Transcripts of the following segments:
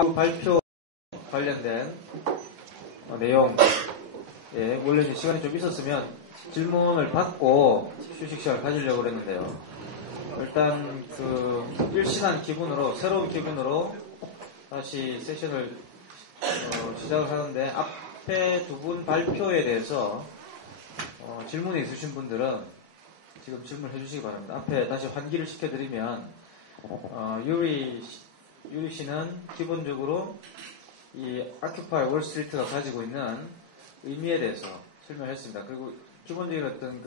발표 관련된 내용, 원래 이제 시간이 좀 있었으면 질문을 받고 휴식 시간을 가지려고 그랬는데요. 일단 일신한 기분으로, 새로운 기분으로 다시 세션을 시작을 하는데, 앞에 두 분 발표에 대해서 질문이 있으신 분들은 지금 질문을 해주시기 바랍니다. 앞에 다시 환기를 시켜드리면, 유리 씨는 기본적으로 이 아큐파이 월스트리트가 가지고 있는 의미에 대해서 설명했습니다. 그리고 기본적인 어떤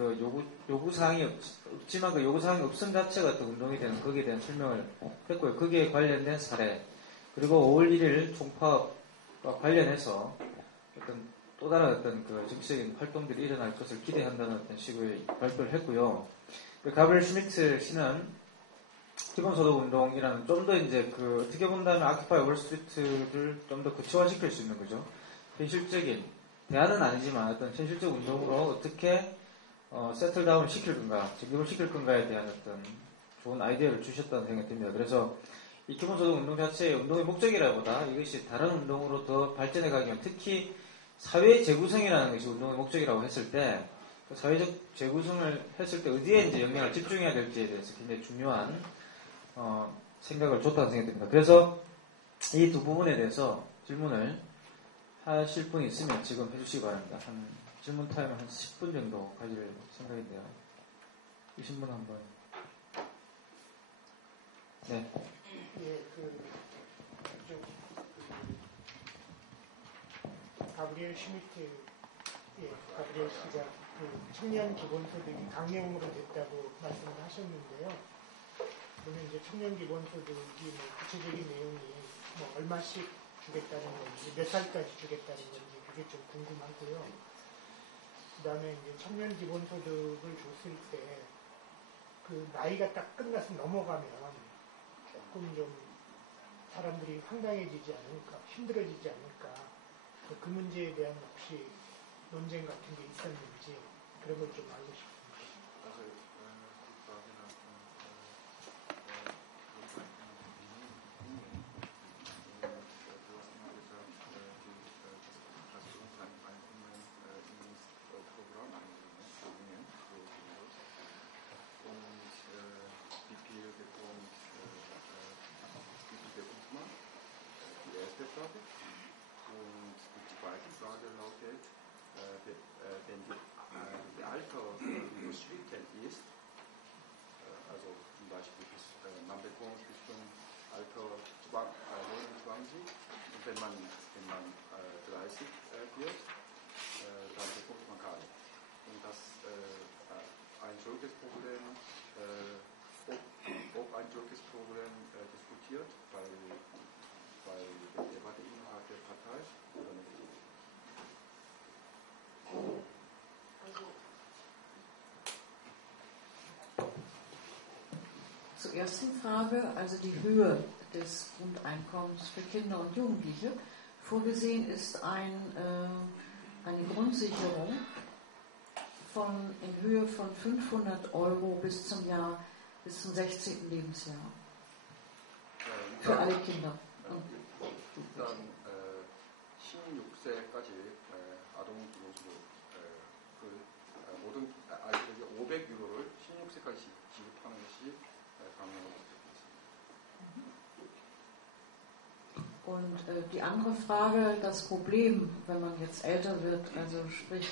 요구사항이 없지만 그 요구사항이 없음 자체가 어떤 운동이 되는 거기에 대한 설명을 했고요. 거기에 관련된 사례, 그리고 5월 1일 총파업과 관련해서 어떤 또 다른 어떤 정치적인 활동들이 일어날 것을 기대한다는 어떤 식의 발표를 했고요. 가브리엘 슈미트 씨는 기본소득 운동이라는 좀 더 이제 어떻게 본다면 아큐파이 월스트리트를 좀 더 구체화시킬 수 있는 거죠. 현실적인 대안은 아니지만 어떤 현실적 운동으로 어떻게 세틀다운 시킬 건가, 적립을 시킬 건가에 대한 어떤 좋은 아이디어를 주셨다는 생각이 듭니다. 그래서 이 기본소득 운동 자체의 운동의 목적이라보다 이것이 다른 운동으로 더 발전해 가기 위한, 특히 사회 재구성이라는 것이 운동의 목적이라고 했을 때, 그 사회적 재구성을 했을 때 어디에 이제 영향을 집중해야 될지에 대해서 굉장히 중요한 생각을 줬다는 생각이 듭니다. 그래서 이 두 부분에 대해서 질문을 하실 분이 있으면 지금 해주시기 바랍니다. 한 질문 타임을 한 10분 정도 가질 생각인데요. 이신 분 한번. 네. 가브리엘 슈미트, 가브리엘 씨가 청년 기본소득이 강령으로 됐다고 말씀을 하셨는데요. 그러면 이제 청년 기본소득이 구체적인 내용이 얼마씩 주겠다는 건지, 몇 살까지 주겠다는 건지 그게 좀 궁금하고요. 그 다음에 이제 청년 기본소득을 줬을 때 나이가 딱 끝나서 넘어가면 조금 좀 사람들이 황당해지지 않을까, 힘들어지지 않을까, 그 문제에 대한 혹시 논쟁 같은 게 있었는지 그런 걸 좀 알고 싶습니다. Und die zweite Frage lautet, wenn das Alter überschritten ist, also zum Beispiel man bekommt bis zum Alter 29 und wenn man 30 wird, dann bekommt man keine. Und das ein solches Problem, ob ein solches Problem diskutiert bei der Debatte innerhalb der Partei oder nicht? Zur ersten Frage, also die Höhe des Grundeinkommens für Kinder und Jugendliche. Vorgesehen ist eine Grundsicherung in Höhe von 500 Euro bis zum 16. Lebensjahr. Für alle Kinder. 일단 16세까지 아동기본소득 모든 아이들에게 500유로를 16세까지 지급하는 것이 강령으로 되어 있습니다. Und die andere Frage, das Problem, wenn man jetzt älter wird, also sprich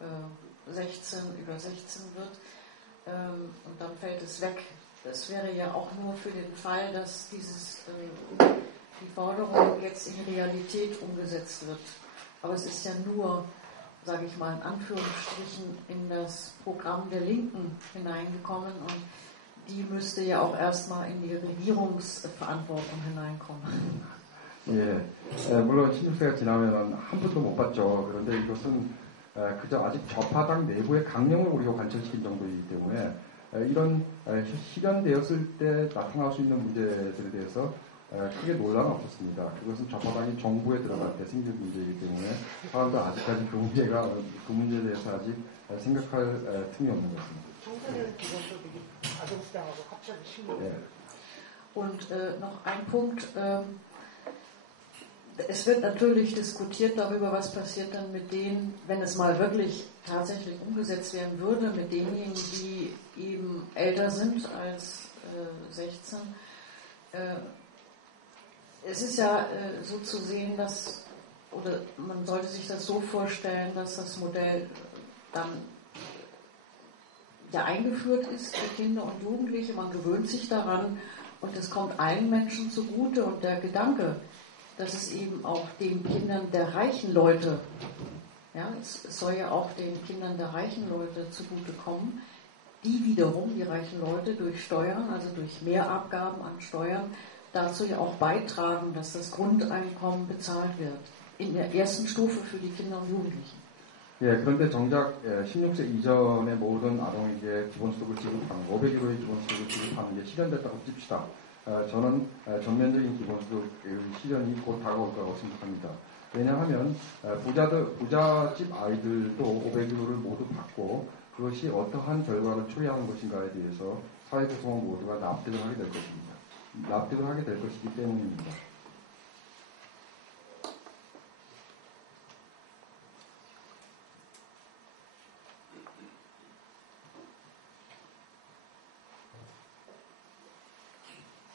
über 16 wird, und dann fällt es weg. Das wäre ja auch nur für den Fall, dass die Forderung jetzt in Realität umgesetzt wird. Aber es ist ja nur, sage ich mal in Anführungsstrichen, in das Programm der Linken hineingekommen und die müsste ja auch erstmal in die Regierungsverantwortung hineinkommen. 예, 물론 16세가 지나면 한 푼도 못 받죠. 그런데 이것은 그저 아직 좌파당 내부의 강령을 우리가 관철시킨 정도이기 때문에 이런 실현되었을 때 나타날 수 있는 문제들에 대해서 크게 논란은 없었습니다. 그것은 좌파당이 정부에 들어갈 때 생긴 문제이기 때문에 사람도 아직까지 그 문제에 대해서 아직 생각할 틈이 없는 것입니다. 청소년 기본소득이 아동수당하고 합쳐서 16. Und noch ein Punkt, Es wird natürlich diskutiert darüber, was passiert dann mit denen, wenn es mal wirklich tatsächlich umgesetzt werden würde, mit denjenigen, die eben älter sind als 16. Es ist ja so zu sehen, dass, oder man sollte sich das so vorstellen, dass das Modell dann ja eingeführt ist für Kinder und Jugendliche, man gewöhnt sich daran und es kommt allen Menschen zugute und der Gedanke, dass es eben auch den Kindern der reichen Leute, ja, es soll ja auch den Kindern der reichen Leute zugutekommen, die wiederum, die reichen Leute, durch Steuern, also durch Mehrabgaben an Steuern, dazu ja auch beitragen, dass das Grundeinkommen bezahlt wird. In der ersten Stufe für die Kinder und Jugendlichen. 예, 그런데 정작 16세 이전의 모든 아동에게 기본소득을 지급하는 500유로의 기본소득을 지급하는 게 실현됐다고 찝시다. 저는 전면적인 기본소득의 실현이 곧 다가올 거라고 생각합니다. 왜냐하면 부잣집 아이들도 500유로를 모두 받고 그것이 어떠한 결과를 초래하는 것인가에 대해서 사회 구성원 모두가 납득을 하게 될 것입니다. 납득을 하게 될 것이기 때문입니다.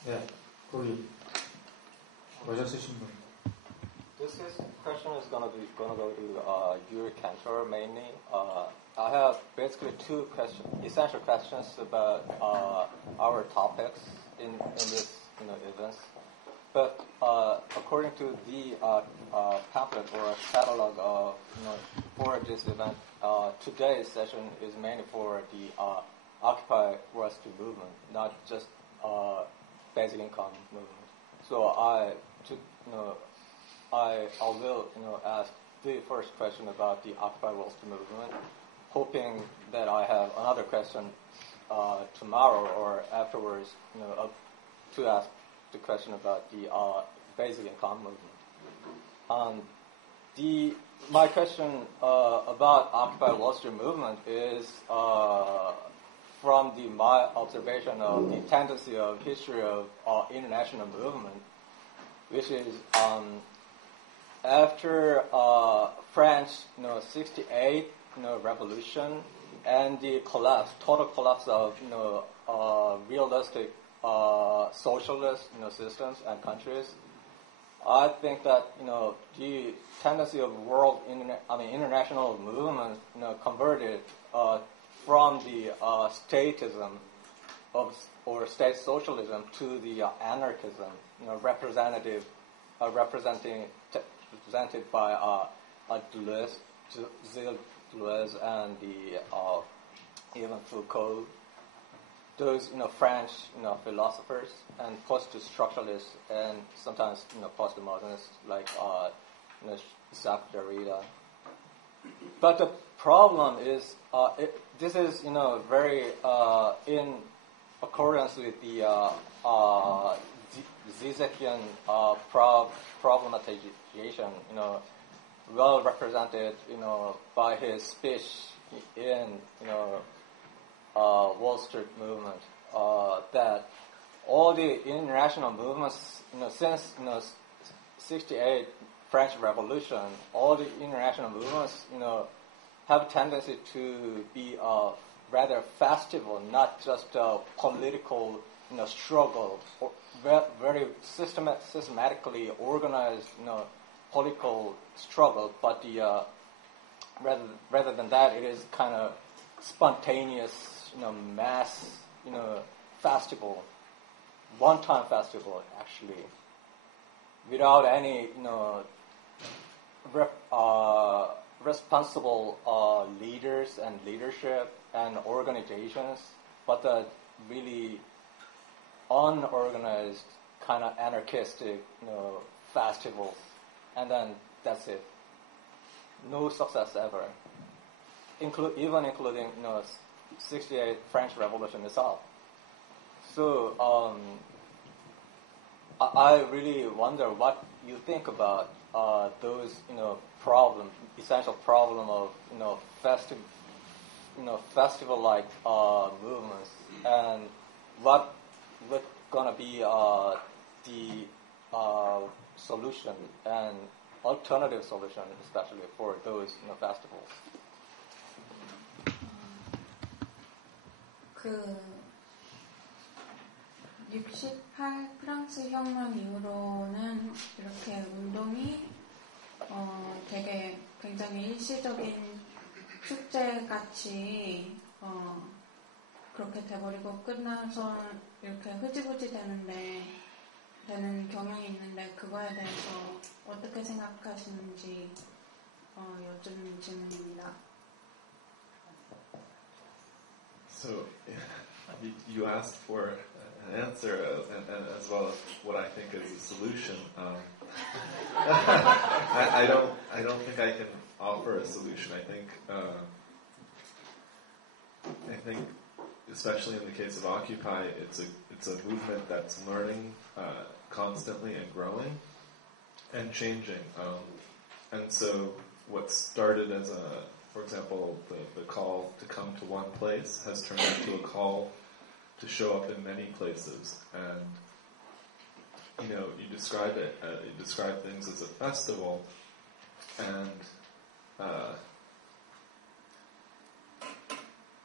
네, 거기 오셨으신 분. This question is going to go to Yuri Cantor mainly. I have basically two essential questions about our topics in this events. But according to the pamphlet or a catalog of for this event, today's session is mainly for the Occupy Wall Street movement, not just basic income movement. So I will ask the first question about the Occupy Wall Street movement, hoping that I have another question tomorrow or afterwards, to ask the question about the basic income movement. My question about Occupy Wall Street movement is from my observation of the tendency of history of international movement, which is after French 68 revolution and the total collapse of realistic socialist systems and countries, I think that the tendency of international movement converted from the statism or state socialism to the anarchism, represented by Deleuze and even Foucault, those French philosophers and post-structuralists and sometimes postmodernists like Jacques Derrida. But the problem is this is very in accordance with the Zizekian problematization, well represented, by his speech in, Wall Street movement, that all the international movements, since 68 French Revolution, all the international movements, have a tendency to be rather festival, not just a political, struggle, or very systematically organized, political struggle. But the rather than that, it is kind of spontaneous, mass, festival, one-time festival actually, without any, responsible leaders and leadership and organizations, but the really unorganized kind of anarchistic, festivals, and then that's it. No success ever, even including 68 French Revolution itself. So I really wonder what you think about those essential problem of festival-like movements, and what gonna be the solution and alternative solution, especially for those festivals? 그 68 프랑스 혁명 이후로는 이렇게 운동이 되게 굉장히 일시적인 축제같이 그렇게 돼버리고 끝나서 이렇게 흐지부지 되는 경향이 있는데 그거에 대해서 어떻게 생각하시는지 여쭙는 질문입니다. So you asked for an answer and as well as what I think is a solution. I don't think I can offer a solution. I think especially in the case of Occupy, it's a movement that's learning constantly and growing and changing. And so what started as for example, the call to come to one place has turned into a call to show up in many places. And, you describe it, you describe things as a festival, and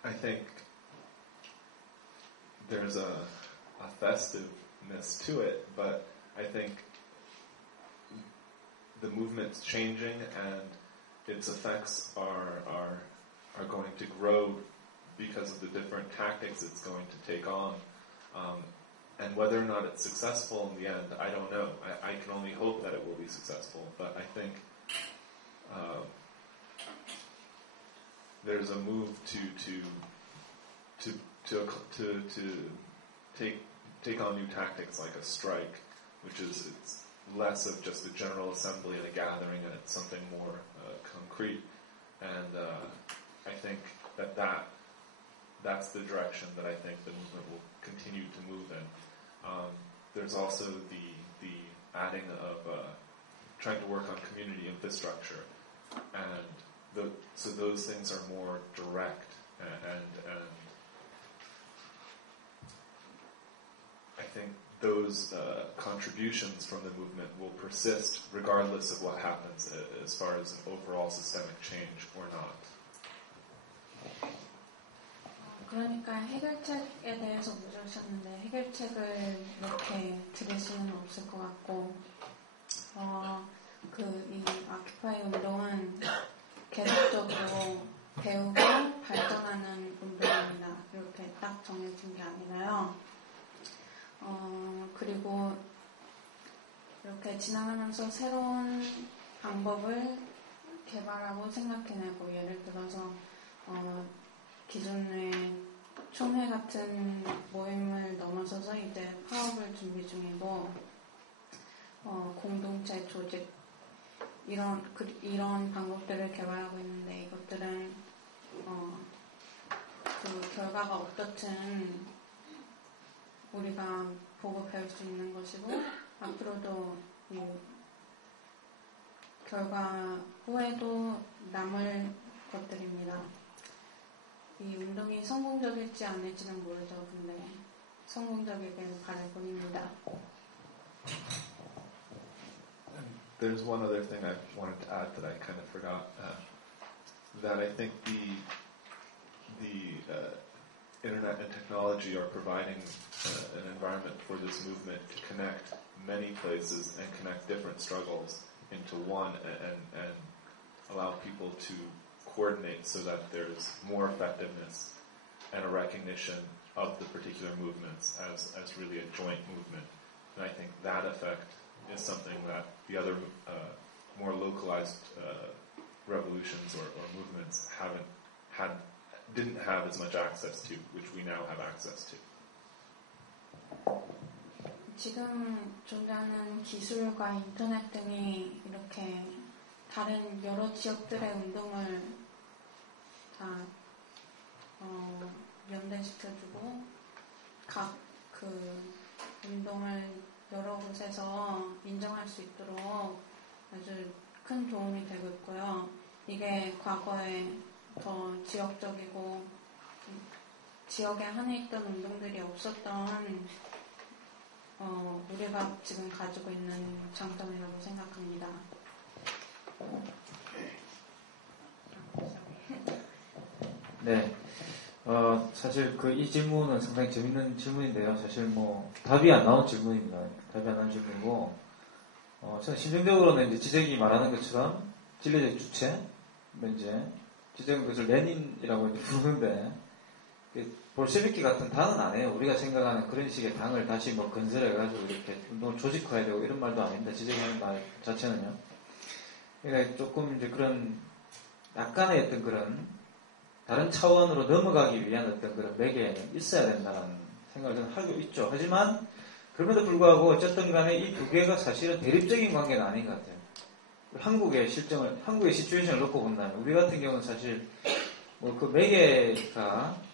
I think there's a festiveness to it, but I think the movement's changing and its effects are going to grow because of the different tactics it's going to take on. And whether or not it's successful in the end, I don't know. I can only hope that it will be successful. But I think there's a move to take on new tactics like a strike, which is it's less of just a general assembly and a gathering, and it's something more concrete. And I think that's the direction that I think the movement will continue to move in. There's also the adding of trying to work on community infrastructure, and so those things are more direct, and I think those contributions from the movement will persist regardless of what happens as far as an overall systemic change or not. 그러니까 해결책에 대해서 물으셨는데 해결책을 이렇게 드릴 수는 없을 것 같고 이 아큐파이 운동은 계속적으로 배우고 발전하는 운동입니다. 이렇게 딱 정해진 게 아니라요. 그리고 이렇게 지나가면서 새로운 방법을 개발하고 생각해내고 예를 들어서 기존의 총회 같은 모임을 넘어서서 이제 파업을 준비 중이고 공동체 조직 이런 방법들을 개발하고 있는데 이것들은 그 결과가 어떻든 우리가 보고 배울 수 있는 것이고 앞으로도 이 결과 후에도 남을 것들입니다. 이 운동이 성공적일지 아닐지는 모르죠. 근데 성공적이길 바랄 뿐입니다. There's one other thing I wanted to add that I kind of forgot. That I think the internet and technology are providing an environment for this movement to connect many places and connect different struggles into one and allow people to coordinate so that there's more effectiveness and a recognition of the particular movements as really a joint movement. And I think that effect is something that the other more localized revolutions or movements didn't have as much access to, which we now have access to. 지금 존재하는 기술과 인터넷 등이 이렇게 다른 여러 지역들의 운동을 다 연대시켜주고 각 그 운동을 여러 곳에서 인정할 수 있도록 아주 큰 도움이 되고 있고요. 이게 과거에 더 지역적이고 지역에 한해 있던 운동들이 없었던 우리가 지금 가지고 있는 장점이라고 생각합니다. 네. 사실 이 질문은 상당히 재밌는 질문인데요. 사실 답이 안 나온 질문입니다. 답이 안 나온 질문이고, 저는 심정적으로는 이제 지적이 말하는 것처럼 진리적 주체, 이제 지적은 그것을 레닌이라고 이제 부르는데, 볼셰비키 같은 당은 안 해요. 우리가 생각하는 그런 식의 당을 다시 건설해가지고 이렇게 운동을 조직화해야 되고 이런 말도 아닙니다. 지적하는 말 자체는요. 그러니까 조금 이제 그런 약간의 어떤 그런 다른 차원으로 넘어가기 위한 어떤 그런 매개는 있어야 된다는 생각을 저는 하고 있죠. 하지만 그럼에도 불구하고 어쨌든 간에 이 두 개가 사실은 대립적인 관계는 아닌 것 같아요. 한국의 시츄에이션을 놓고 본다면 우리 같은 경우는 사실 그 매개가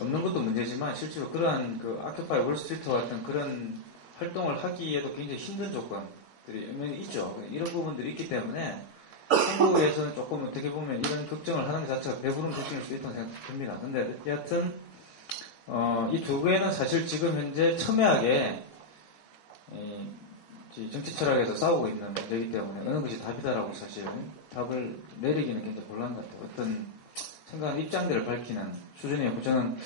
없는 것도 문제지만 실제로 그러한 아큐파이 월스트리트 같은 그런 활동을 하기에도 굉장히 힘든 조건들이 분명히 있죠. 이런 부분들이 있기 때문에 한국에서는 조금 어떻게 보면 이런 걱정을 하는 것 자체가 배부른 걱정일 수도 있다고 생각됩니다. 근데 여하튼 이 두 개는 사실 지금 현재 첨예하게 정치 철학에서 싸우고 있는 문제이기 때문에 어느 것이 답이다라고 사실 답을 내리기는 굉장히 곤란한 것 같아요. 어떤 생각하는 입장들을 밝히는 수준이었고 저는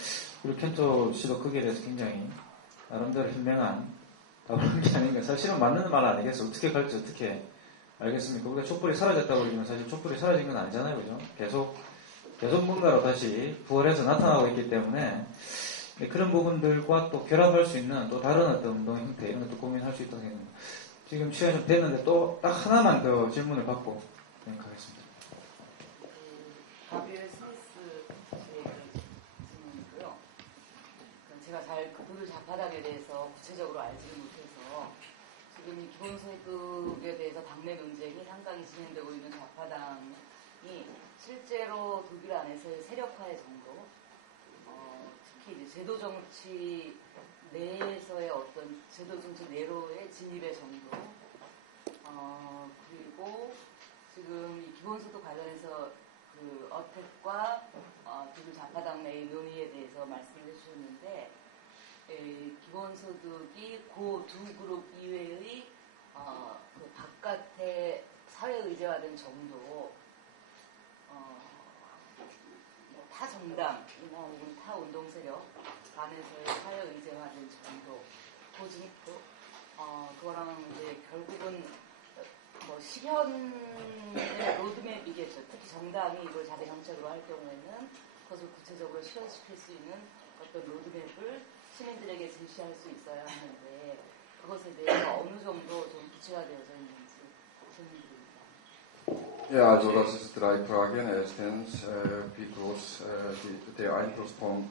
우리 켄토 씨도 거기에 대해서 굉장히 나름대로 현명한 답을 한 게 아닌가. 사실은 맞는 말 아니겠어. 어떻게 갈지 어떻게 알겠습니까? 우리가 촛불이 사라졌다고 그러지만 사실 촛불이 사라진 건 아니잖아요. 그죠? 계속 뭔가로 다시 부활해서 나타나고 있기 때문에 그런 부분들과 또 결합할 수 있는 또 다른 어떤 운동 형태 이런 것도 고민할 수 있다고 생각합니다. 지금 시간이 좀 됐는데 또 딱 하나만 더 질문을 받고 가겠습니다. 가비엘 스미스 씨의 질문이고요. 제가 잘 그들 좌파당에 대해서 구체적으로 알지를 못해서 지금 이 기본소득에 대해서 당내 논쟁이 상당히 진행되고 있는 좌파당이 실제로 독일 안에서의 세력화의 정도, 특히 이제 제도정치 내에서의 어떤 제도정치 내로의 진입의 정도, 그리고 지금 이 기본소득 관련해서 어택과 독일 좌파당 내의 논의에 대해서 말씀을 해주셨는데, 기본소득이 그 두 그룹 이외의 바깥의 사회의제화된 정도, 타 정당이나 혹은 타 운동세력 안에서의 사회의제화된 정도, 그거랑 이제 결국은 실현의 로드맵이겠죠. 특히 정당이 이걸 자기 정책으로 할 경우에는 그것을 구체적으로 실현시킬 수 있는 어떤 로드맵을 시민들에게 제시할 수 있어야 하는데 그것에 대해서 어느 정도 좀 구체화되어져 있는지 질문드립니다. Ja, also das ist drei Fragen. Erstens, wie groß der Einfluss von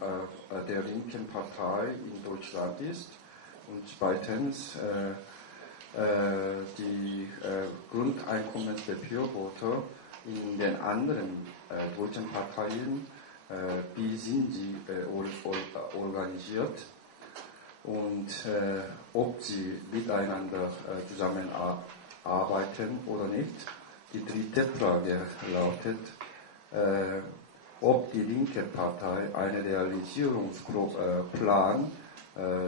der linken Partei in Deutschland ist. Und zweitens, die Grundeinkommensbefürworter in den anderen deutschen Parteien, wie sind sie organisiert und ob sie miteinander zusammenarbeiten oder nicht. Die dritte Frage lautet, ob die linke Partei einen Realisierungsplan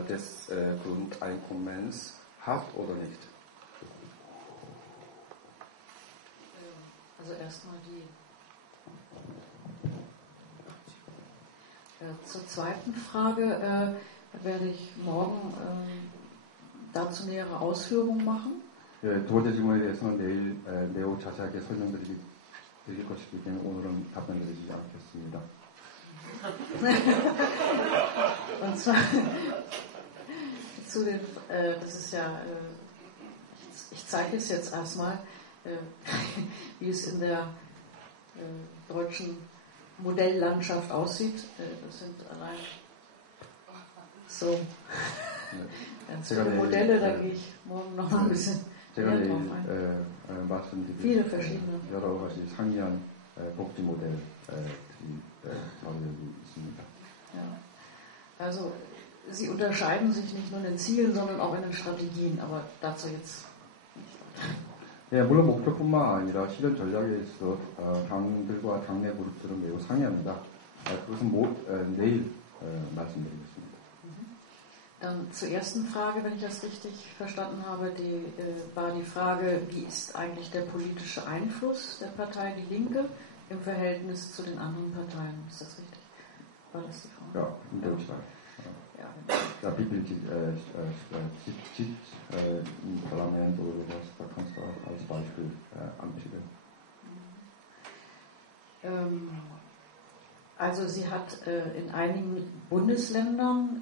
des Grundeinkommens hat oder nicht. Also erstmal zur zweiten Frage werde ich morgen dazu nähere Ausführungen machen. 예, 두 번째 질문에 대해서는 내일 매우 자세하게 설명드릴 것이기 때문에 오늘은 답변드리지 않겠습니다. Und zwar zu den, das ist ja, ich zeige es jetzt erstmal, wie es in der deutschen Modelllandschaft aussieht. Das sind allein so ganz viele Modelle, da gehe ich morgen noch mal ein bisschen 제가 näher 내일 drauf ein. 말씀드릴 Viele verschiedene. 여러 가지 상이한 복지 모델들이 바로 여기 있습니다. Ja. Also sie unterscheiden sich nicht nur in den Zielen, sondern auch in den Strategien, aber dazu jetzt nicht. 예, 물론 목표뿐만 아니라 실현 전략에 있어 당들과 당내 그룹들은 매우 상이합니다. 그것은 내일 말씀드리겠습니다. Dann zur ersten Frage, wenn ich das richtig verstanden habe, war die Frage, wie ist eigentlich der politische Einfluss der Partei Die Linke im Verhältnis zu den anderen Parteien? Ist das richtig? War das die Frage? Ja, in Deutschland. Ja. Ja, wie viel Sitz im Parlament oder sowas, da kannst du auch als Beispiel anfügen. Also sie hat in einigen Bundesländern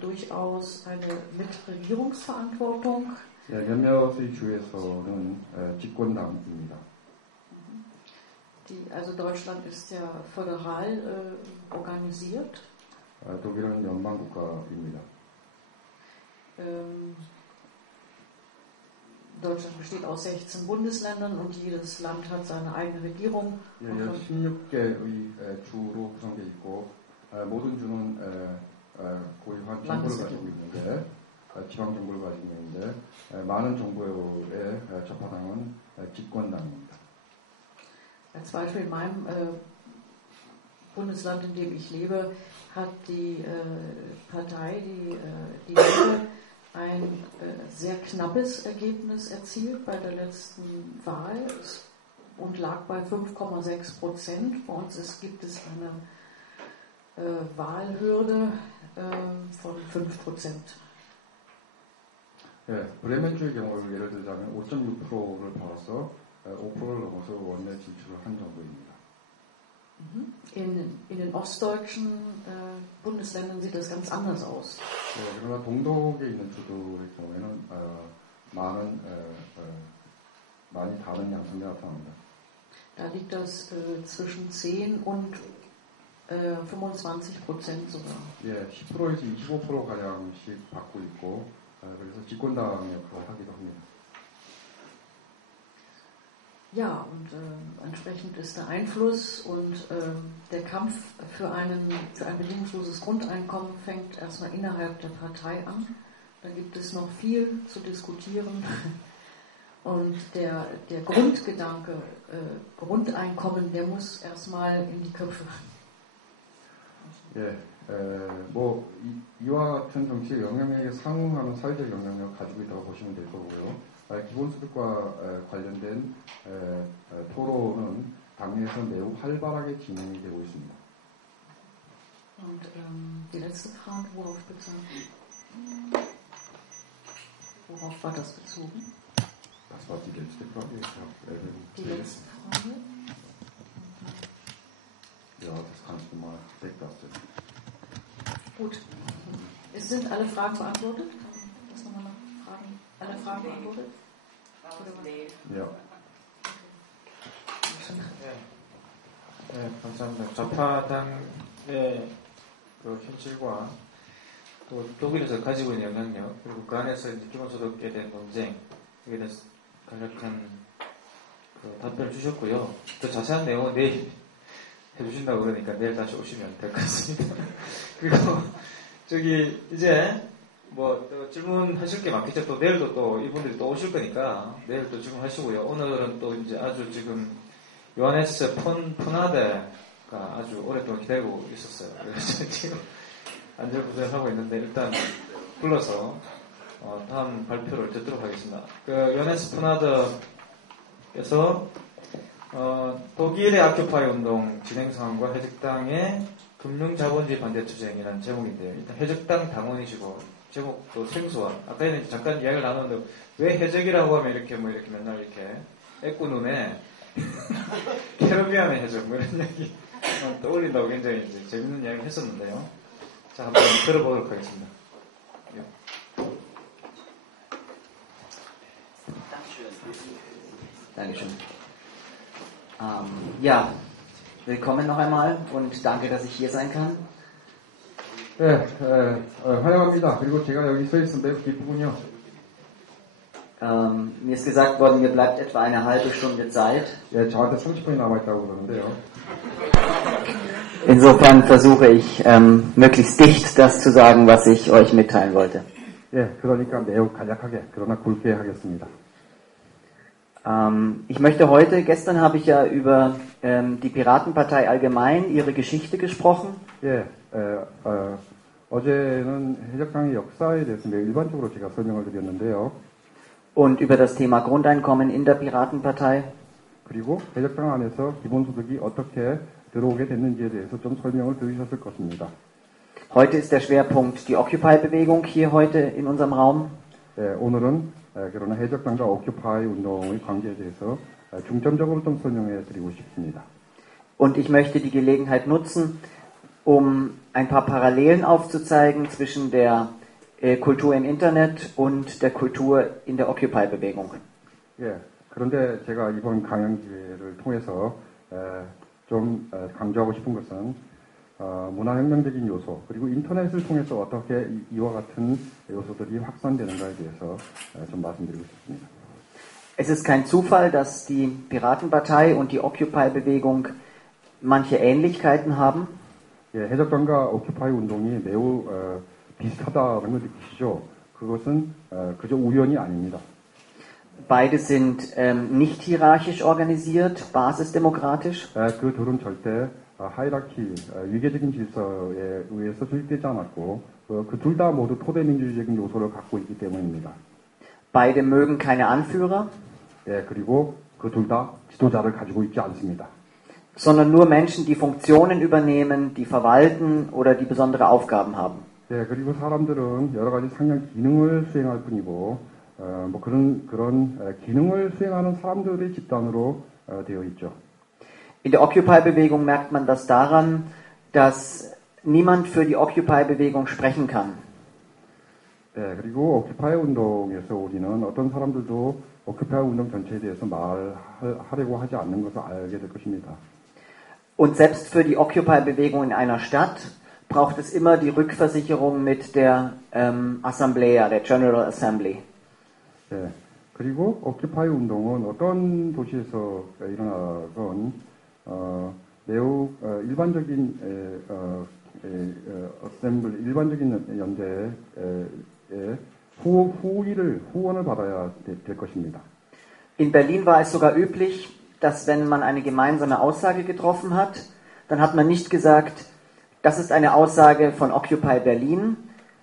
durchaus eine Mitregierungsverantwortung. 예, 몇몇의 주에서는 집권당입니다. Also Deutschland ist ja föderal organisiert. 독일은 연방국가입니다. Deutschland besteht aus 16 Bundesländern und jedes Land hat seine eigene Regierung. 예, 16개의 주로 구성되어 있고 모든 주는 고유한 정부를 가지고 있는데 지방 정부를 가지고 있는데 많은 정부의 좌파당은 집권당입니다. Als Beispiel in meinem Bundesland, in dem ich lebe, hat die Partei, die Linke, ein sehr knappes Ergebnis erzielt bei der letzten Wahl und lag bei 5,6%. Bei uns gibt es eine Wahlhürde von 5%. 예, 브레멘주의 경우를 예를 들자면 5.6%를 받아서 5%를 넘어서 원내 진출을 한 정도입니다. In den ostdeutschen Bundesländern sieht das ganz anders aus. 네, 그러나 동독에 있는 주들의 경우에는 많이 다른 양상이 나타납니다. Da liegt das zwischen 10 und 25% sogar. 예, 10%에서 25% 가량씩 받고 있고, 그래서 집권당의 역할을 하기도 합니다. Ja, und entsprechend ist der Einfluss und der Kampf für ein bedingungsloses Grundeinkommen fängt erstmal innerhalb der Partei an. Da gibt es noch viel zu diskutieren. Und der Grundgedanke, Grundeinkommen, der muss erstmal in die Köpfe. 예, 이와 같은 정치의 영향력에 상응하는 사회적 영향력을 가지고 있다고 보시면 될 거고요. 기본소득과 관련된 토론은 당내에서 매우 활발하게 진행이 되고 있습니다. Und die letzte Frage, worauf war das bezogen? Das war die letzte Frage. Die letzte Frage? Ja, das kannst du mal weglassen. Gut. Es sind alle Fragen beantwortet? Was nochmal noch Fragen? Alle Fragen beantwortet? Ja. 네, 감사합니다. 좌파당의 그 현실과 또 독일에서 가지고 있는 영향력, 그리고 그 안에서 이제 기본소득에 대한 논쟁, 이에 대해서 간략한 그 답변을 주셨고요. 더 자세한 내용은 내일 해주신다고 그러니까 내일 다시 오시면 될 것 같습니다. 그리고 이제 질문하실 게 많겠죠. 또 내일도 또 이분들이 또 오실 거니까 내일 또 질문하시고요. 오늘은 또 이제 아주 지금 요하네스 푸나데가 아주 오랫동안 기다리고 있었어요. 그래서 지금 안절부절하고 있는데 일단 불러서 다음 발표를 듣도록 하겠습니다. 그 요하네스 푸나데께서 독일의 아큐파이 운동 진행 상황과 해적당의 금융자본주의 반대 투쟁이라는 제목인데요. 일단 해적당 당원이시고 제목도 생소한. 아까 잠깐 이야기를 나눴는데 왜 해적이라고 하면 이렇게 맨날 이렇게 애꾸 눈에 캐러비안의 해적 이런 이야기 떠올린다고 굉장히 이제 재밌는 이야기를 했었는데요. 자, 한번 들어보도록 하겠습니다. Dankeschön. Ja, willkommen noch einmal und danke, dass ich hier sein kann. 네, 환영합니다. 그리고 제가 여기 서 있으면 매우 기쁘군요. Mir ist gesagt worden, mir bleibt etwa eine halbe Stunde Zeit. 예, 저한테 30분이 남아있다고 그러는데요. Insofern versuche ich, möglichst dicht das zu sagen, was ich euch mitteilen wollte. 예, 그러니까 매우 간략하게, 그러나 굵게 하겠습니다. Ich möchte heute, gestern habe ich ja über die Piratenpartei allgemein, ihre Geschichte gesprochen. 예, 어제는 해적당의 역사에 대해서 매우 일반적으로 제가 설명을 드렸는데요. Und über das Thema Grundeinkommen in der Piratenpartei. 그리고 해적당 안에서 기본소득이 어떻게 들어오게 됐는지에 대해서 좀 설명을 들으셨을 것입니다. Heute ist der Schwerpunkt die Occupy-Bewegung hier heute in unserem Raum. 예, 오늘은 그러나 해적당과 오큐파이 운동의 관계에 대해서 중점적으로 좀 설명해 드리고 싶습니다. Und ich möchte die Gelegenheit nutzen, um ein paar Parallelen aufzuzeigen zwischen der Kultur im Internet und der Kultur in der Occupy-Bewegung. 예, 그런데 제가 이번 강연 기회를 통해서 좀 강조하고 싶은 것은 문화혁명적인 요소 그리고 인터넷을 통해서 어떻게 이와 같은 요소들이 확산되는가에 대해서 좀 말씀드리고 싶습니다. Es ist kein Zufall, dass die Piratenpartei und die Occupy-Bewegung manche Ähnlichkeiten haben. 예, 해적당과 오큐파이 운동이 매우 비슷하다는 걸 느끼시죠? 그것은 그저 우연이 아닙니다. Beide sind nicht hierarchisch organisiert, basisdemokratisch. 그 둘은 절대 하이라키, 위계적인 질서에 의해서 조직되지 않았고 그 둘 다 모두 토대민주주의적인 요소를 갖고 있기 때문입니다. Beide mögen keine Anführer. 예, 그리고 그 둘 다 지도자를 가지고 있지 않습니다. Sondern nur Menschen, die Funktionen übernehmen, die verwalten oder die besondere Aufgaben haben. 예, 그리고 사람들은 여러 가지 상형 기능을 수행할 뿐이고 뭐 그런 기능을 수행하는 사람들의 집단으로 되어 있죠. In der Occupy-Bewegung merkt man das daran, dass niemand für die Occupy-Bewegung sprechen kann. 예, 그리고 오큐파이 운동에서 우리는 어떤 사람들도 오큐파이 운동 전체에 대해서 말하려고 하지 않는 것을 알게 될 것입니다. Und selbst für die Occupy-Bewegung in einer Stadt braucht es immer die Rückversicherung mit der Assemblea, der General Assembly. 예, 그리고 오큐파이 운동은 어떤 도시에서 일어나건 매우 일반적인 어셈블리, 일반적인 연대의 후원을 받아야 될 것입니다. In Berlin war es sogar üblich, dass wenn man eine gemeinsame Aussage getroffen hat, dann hat man nicht gesagt, das ist eine Aussage von Occupy Berlin,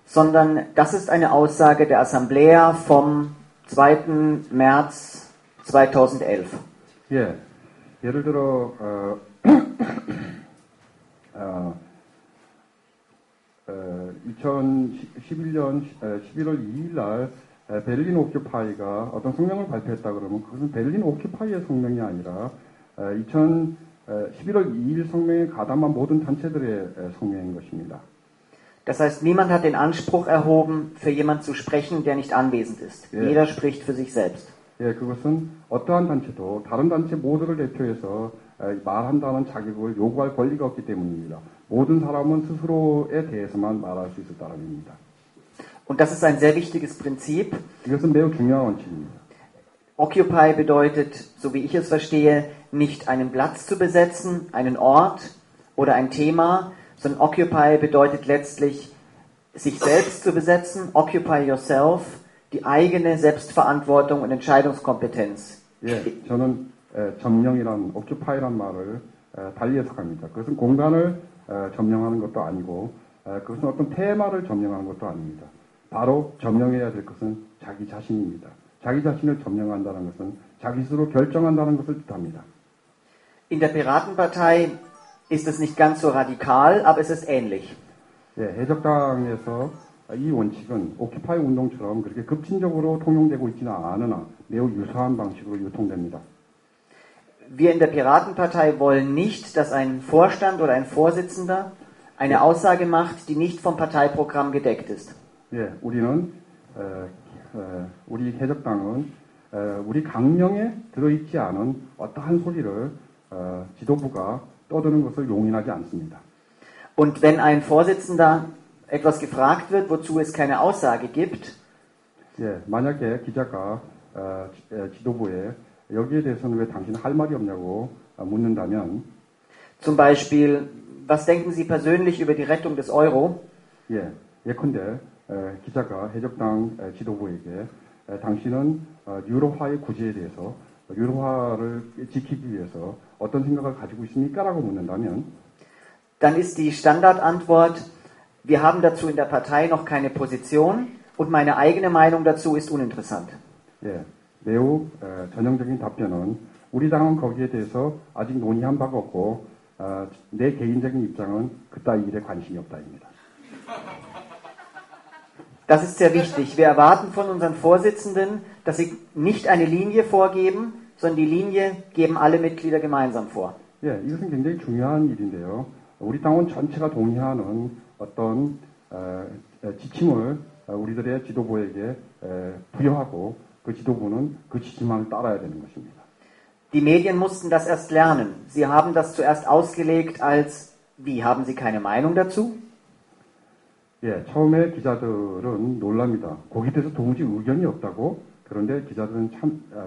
sondern das ist eine Aussage der Assemblea vom 2. März 2011. 예, 예를 들어 2011년 11월 2일 날 베를린 오큐파이가 어떤 성명을 발표했다 그러면 그것은 베를린 오큐파이의 성명이 아니라 11월 2일 성명에 가담한 모든 단체들의 성명인 것입니다. Das heißt, niemand hat den Anspruch erhoben, für jemanden zu sprechen, der nicht anwesend ist. 예. Jeder spricht für sich selbst. 예, 그것은 어떠한 단체도 다른 단체 모두를 대표해서 말한다는 자격을 요구할 권리가 없기 때문입니다. 모든 사람은 스스로에 대해서만 말할 수 있을 따름입니다. Und das ist ein sehr wichtiges Prinzip. 이것은 매우 중요한 원칙입니다. Occupy bedeutet, so wie ich es verstehe, nicht einen Platz zu besetzen, einen Ort oder ein Thema, sondern Occupy bedeutet letztlich, sich selbst zu besetzen, Occupy yourself, die eigene Selbstverantwortung und Entscheidungskompetenz. 예, 저는 점령이란, Occupy란 말을 달리 해석합니다. 그것은 공간을 점령하는 것도 아니고, 그것은 어떤 테마를 점령하는 것도 아닙니다. 바로 점령해야 될 것은 자기 자신입니다. 자기 자신을 점령한다는 것은 자기 스스로 결정한다는 것을 뜻합니다. In der Piratenpartei ist es nicht ganz so radikal, aber es ist ähnlich. 예, 해적당에서 이 원칙은 오큐파이 운동처럼 그렇게 급진적으로 통용되고 있지는 않으나 매우 유사한 방식으로 유통됩니다. Wir in der Piratenpartei wollen nicht, dass ein Vorstand oder ein Vorsitzender eine Aussage macht, die nicht vom Parteiprogramm gedeckt ist. 예, 우리는 우리 해적당은 우리 강령에 들어있지 않은 어떠한 소리를 지도부가 떠드는 것을 용인하지 않습니다. Und wenn ein Vorsitzender etwas gefragt wird, wozu es keine Aussage gibt, 예, 만약에 기자가 지도부에 여기에 대해서는 왜 당신 할 말이 없냐고 묻는다면, zum Beispiel, was denken Sie persönlich über die Rettung des Euro? 예, 예컨대 기자가 해적당 지도부에게 당신은 유로화의 구제에 대해서 유로화를 지키기 위해서 어떤 생각을 가지고 있습니까? 라고 묻는다면, dann ist die Standardantwort, wir haben dazu in der Partei noch keine Position und meine eigene Meinung dazu ist uninteressant. 예, 매우 전형적인 답변은 우리 당은 거기에 대해서 아직 논의한 바가 없고 내 개인적인 입장은 그따위 일에 관심이 없다입니다. Das ist sehr wichtig. Wir erwarten von unseren Vorsitzenden, dass sie nicht eine Linie vorgeben, sondern die Linie geben alle Mitglieder gemeinsam vor. 예, 이것은 굉장히 중요한 일인데요. 우리 당원 전체가 동의하는 어떤 지침을 우리들의 지도부에게 부여하고 그 지도부는 그 지침만을 따라야 되는 것입니다. Die Medien mussten das erst lernen. Sie haben das zuerst ausgelegt als, wie, haben Sie keine Meinung dazu? 예, 처음에 기자들은 놀랍니다. 거기에 대해서 도무지 의견이 없다고. 그런데 기자들은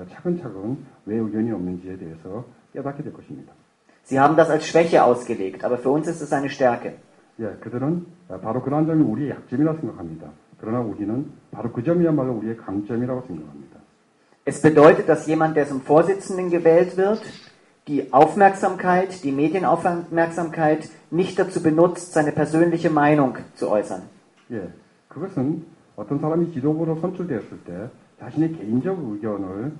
차근차근 왜 의견이 없는지에 대해서 깨닫게 될 것입니다. Sie haben das als Schwäche ausgelegt, aber für uns ist es eine Stärke. 예, 그들은 바로 그러한 점이 우리의 약점이라 생각합니다. 그러나 우리는 바로 그 점이야말로 우리의 강점이라고 생각합니다. Es bedeutet, dass jemand, der zum Vorsitzenden gewählt wird, die Aufmerksamkeit, die Medienaufmerksamkeit nicht dazu benutzt, seine persönliche Meinung zu äußern. 예, 그것은 어떤 사람이 지도부로 선출되었을 때 자신의 개인적 의견을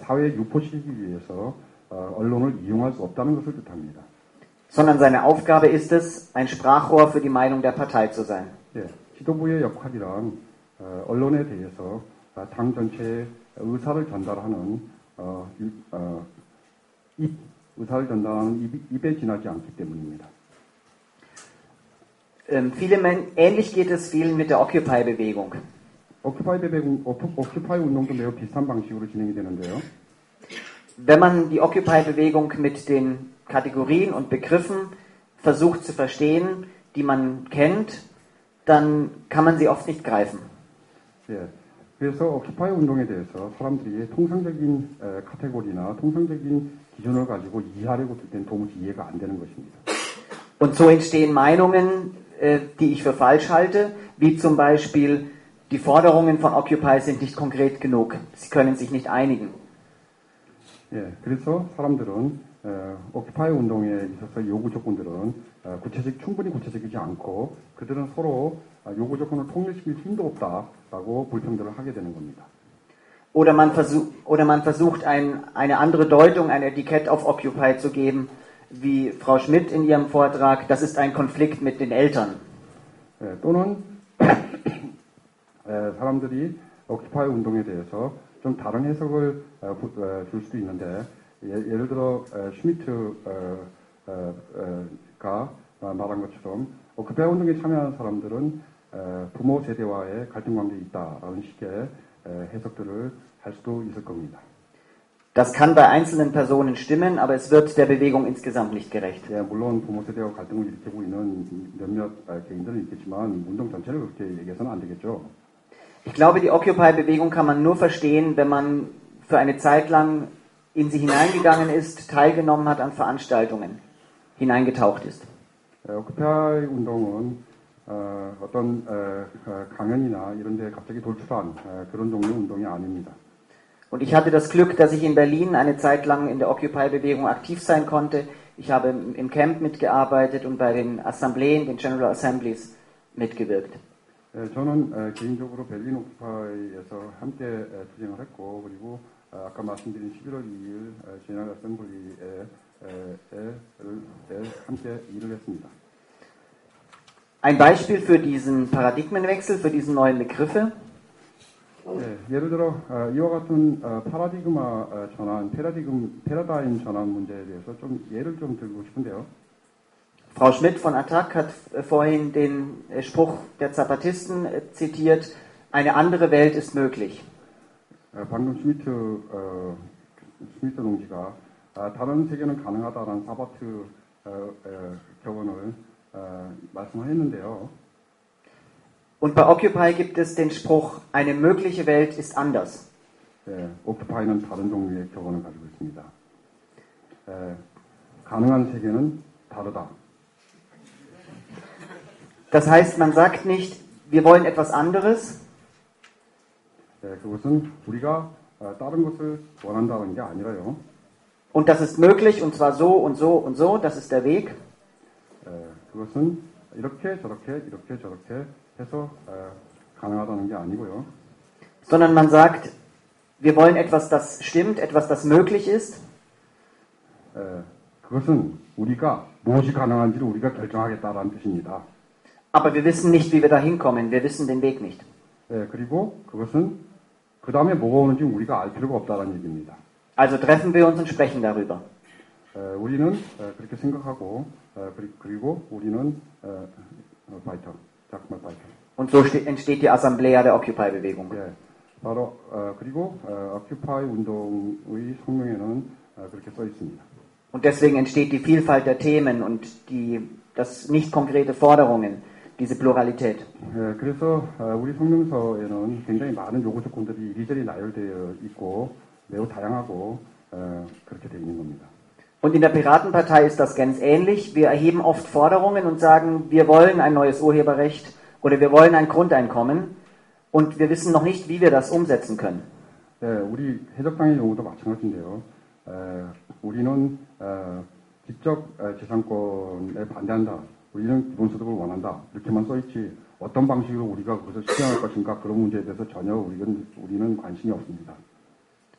사회에 유포시키기 위해서 언론을 이용할 수 없다는 것을 뜻합니다. Sondern seine Aufgabe ist es, ein Sprachrohr für die Meinung der Partei zu sein. 예, 지도부의 역할이란 언론에 대해서 당 전체의 의사를 전달하는 의사를 전달하는 입에 지나지 않기 때문입니다. Ähnlich geht es vielen mit der Occupy-Bewegung. 오큐파이 운동도 매우 비슷한 방식으로 진행이 되는데요. Wenn man die Occupy-Bewegung mit den Kategorien und Begriffen versucht zu verstehen, die man kennt, dann kann man sie oft nicht greifen. 예, 그래서 오큐파이 운동에 대해서 사람들이 통상적인 카테고리나 통상적인 기준을 가지고 이해하려고 들 때는 도무지 이해가 안 되는 것입니다. Und so entstehen Meinungen, die ich für falsch halte, wie zum Beispiel, die Forderungen von Occupy sind nicht konkret genug. Sie können sich nicht einigen. 예, 그래서 사람들은 오큐파이 운동에 있어서 요구 조건들은 충분히 구체적이지 않고 그들은 서로 요구 조건을 통일시킬 힘도 없다라고 불평들을 하게 되는 겁니다. Oder man versucht eine andere Deutung, ein Etikett auf Occupy zu geben, wie Frau Schmidt in ihrem Vortrag, das ist ein Konflikt mit den Eltern. 예, 또는 사람들이 오큐파이 운동에 대해서 좀 다른 해석을 줄 수도 있는데 예를 들어 슈미트가 말한 것처럼 오큐파이 운동에 참여하는 사람들은 부모 세대와의 갈등 관계에 있다라는 식의 해석들을 할 수도 있을 겁니다. Das kann bei einzelnen Personen stimmen, aber es wird der Bewegung insgesamt nicht gerecht. 예, 물론 부모 세대와 갈등을 일으키고 있는 몇몇 개인들은 있겠지만 운동 전체를 그렇게 얘기해서는 안 되겠죠. Ich glaube, die Occupy-Bewegung kann man nur verstehen, wenn man für eine Zeit lang in sie hineingegangen ist, teilgenommen hat an Veranstaltungen, hineingetaucht ist. 오큐파이 운동은 어떤 강연이나 이런 데 갑자기 돌출한 그런 종류의 운동이 아닙니다. Und ich hatte das Glück, dass ich in Berlin eine Zeit lang in der Occupy-Bewegung aktiv sein konnte. Ich habe im Camp mitgearbeitet und bei den Assembleen, den General Assemblies mitgewirkt. 저는 개인적으로 berlin 오큐파이에서 함께 투쟁을 했고 그리고 아까 말씀드린 11월 2일 제너럴 어셈블리에 함께 일을 했습니다. Ein Beispiel für diesen Paradigmenwechsel, für diese neuen Begriffe. 네, 예를 들어 이와 같은 패러다임 전환 문제에 대해서 좀 예를 좀 들고 싶은데요. Frau Schmidt von Attac hat vorhin den Spruch der Zapatisten zitiert, eine andere Welt ist möglich. 방금 스미트 동지가 다른 세계는 가능하다라는 사바트 격언을 말씀했는데요. Und bei Occupy gibt es den Spruch, eine mögliche Welt ist anders. 오큐파이는 다른 종류의 격언을 가지고 있습니다. 가능한 세계는 다르다. Das heißt, man sagt nicht, wir wollen etwas anderes. 그것은 우리가 다른 것을 원한다는 게 아니라요. Und das ist möglich, und zwar so und so und so, das ist der Weg. 그것은 이렇게 저렇게 해서 가능하다는 게 아니고요. Sondern man sagt, wir wollen etwas, das stimmt, etwas, das möglich ist. 그것은 우리가 무엇이 가능한지를 우리가 결정하겠다라는 뜻입니다. Aber wir wissen nicht, wie wir da hinkommen. Wir wissen den Weg nicht. 그리고 그것은 그 다음에 뭐가 오는지 우리가 알 필요가 없다는 얘기입니다. Also treffen wir uns und sprechen darüber. 우리는 그렇게 생각하고 그리고 우리는 weiter, sag mal weiter. Und so entsteht die Assemblea der Occupy-Bewegung. 바로 그리고 Occupy 운동의 성명에는 그렇게 써 있습니다. Und deswegen entsteht die Vielfalt der Themen und das nicht konkrete Forderungen, diese Pluralität. 그래서 우리 성명서에는 굉장히 많은 요구 조건들이 이리저리 나열되어 있고 매우 다양하고 그렇게 되어 있는 겁니다. Und in der Piratenpartei ist das ganz ähnlich. Wir erheben oft Forderungen und sagen, wir wollen ein neues Urheberrecht oder wir wollen ein Grundeinkommen und wir wissen noch nicht, wie wir das umsetzen können. 우리 해적당의 경우도 마찬가지인데요. 우리는 지적 재산권에 반대한다. 우리는 기본소득을 원한다. 이렇게만 써있지 어떤 방식으로 우리가 그것을 실행할 것인가 그런 문제에 대해서 전혀 우리는 관심이 없습니다.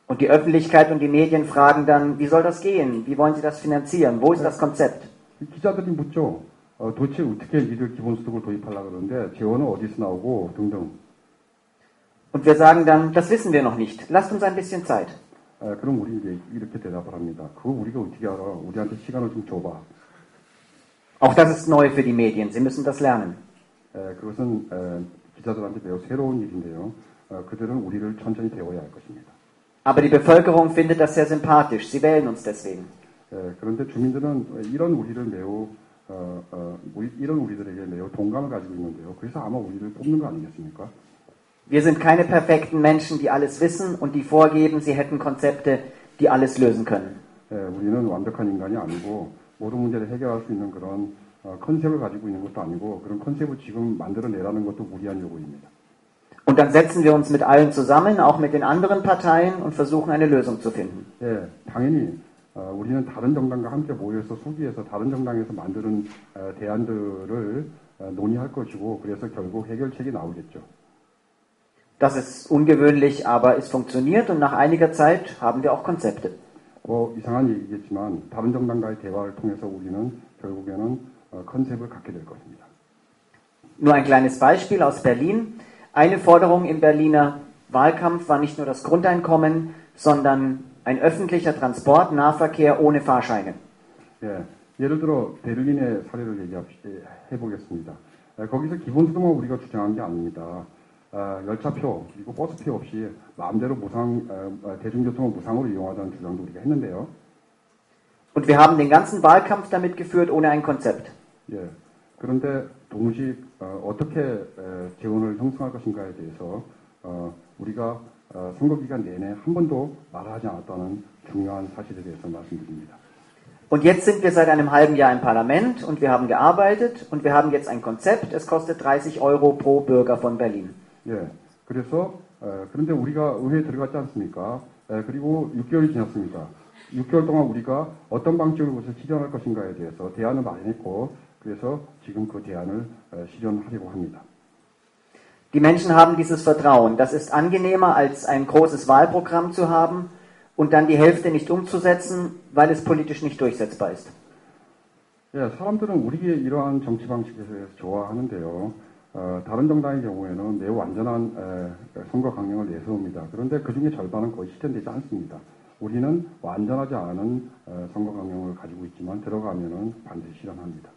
Und die Öffentlichkeit und die Medien fragen dann, wie soll das gehen? Wie wollen Sie das finanzieren? Wo ist das Konzept? 기자들이 묻죠. 도대체 어떻게 니들 기본소득을 도입하려고 그러는데 재원은 어디서 나오고 등등. Und wir sagen dann, das wissen wir noch nicht. Lasst uns ein bisschen Zeit. 그럼 우리 이렇게 대답을 합니다. 그거 우리가 어떻게 알아? 우리한테 시간을 좀 줘봐. Auch das ist neu für die Medien. Sie müssen das lernen. 그것은 기자들한테 매우 새로운 일인데요. 그들은 우리를 천천히 배워야 할 것입니다. Aber die Bevölkerung findet das sehr sympathisch. Sie wählen uns deswegen. 그런데 주민들은 이런 우리들에게 매우 동감을 가지고 있는데요. 그래서 아마 우리를 뽑는 거 아니겠습니까? Wir sind keine perfekten Menschen, die alles wissen und die vorgeben, sie hätten Konzepte, die alles lösen können. 우리는 완벽한 인간이 아니고 모든 문제를 해결할 수 있는 그런 컨셉을 가지고 있는 것도 아니고 그런 컨셉을 지금 만들어내라는 것도 무리한 요구입니다. Und dann setzen wir uns mit allen zusammen, auch mit den anderen Parteien und versuchen eine Lösung zu finden. 당연히 우리는 다른 정당과 함께 모여서 소기해서 다른 정당에서 만드는 대안들을 논의할 것이고 그래서 결국 해결책이 나오겠죠. Das ist ungewöhnlich, aber es funktioniert und nach einiger Zeit haben wir auch Konzepte. 이상한 얘기겠지만 다른 정당과의 대화를 통해서 우리는 결국에는 컨셉을 갖게 될 것입니다. Nur ein kleines Beispiel aus Berlin. Eine Forderung im Berliner Wahlkampf war nicht nur das Grundeinkommen, sondern ein öffentlicher Transport, Nahverkehr ohne Fahrscheine. 예를 들어 베를린의 사례를 해보겠습니다. 거기서 기본소득만 우리가 주장한 게 아닙니다. 열차표 그리고 버스표 없이 마음대로 대중교통을 무상으로 이용하자는 주장도 우리가 했는데요. Und wir haben den ganzen Wahlkampf damit geführt, ohne ein Konzept. 그런데 동시에 어떻게 재원을 형성할 것인가에 대해서 우리가 선거 기간 내내 한 번도 말하지 않았다는 중요한 사실에 대해서 말씀드립니다. Und jetzt sind wir seit einem halben Jahr im Parlament und wir haben gearbeitet und wir haben jetzt ein Konzept. Es kostet 30 Euro pro Bürger von Berlin. 그래서 그런데 우리가 의회에 들어갔지 않습니까? 그리고 6개월이 지났습니다. 6개월 동안 우리가 어떤 방식으로 그것을 실현할 것인가에 대해서 대안을 마련했고 그래서 지금 그 대안을 실현하려고 합니다. Die Menschen haben dieses Vertrauen. Das ist angenehmer, als ein großes Wahlprogramm zu haben und dann die Hälfte nicht umzusetzen, weil es politisch nicht durchsetzbar ist. 사람들은 우리의 이러한 정치 방식에 대해서 좋아하는데요. 다른 정당의 경우에는 매우 완전한 선거 강령을 내세웁니다. 그런데 그 중에 절반은 거의 실현되지 않습니다. 우리는 완전하지 않은 선거 강령을 가지고 있지만 들어가면은 반드시 실현합니다.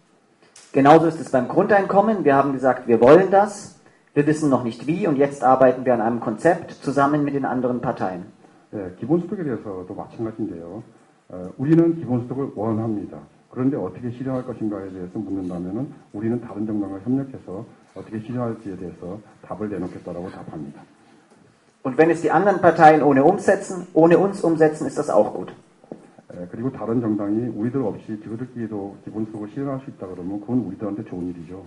Genauso ist es beim Grundeinkommen. Wir haben gesagt, wir wollen das. Wir wissen noch nicht wie und jetzt arbeiten wir an einem Konzept zusammen mit den anderen Parteien. 기본소득에 대해서도 마찬가지인데요. 우리는 기본소득을 원합니다. 그런데 어떻게 실현할 것인가에 대해서 묻는다면은 우리는 다른 정당과 협력해서 어떻게 실현할지에 대해서 답을 내놓겠다라고 답합니다. Und wenn es die anderen Parteien ohne uns umsetzen, ist das auch gut. 그리고 다른 정당이 우리들 없이 그들끼리도 기본소득을 실현할 수 있다 그러면 그건 우리들한테 좋은 일이죠.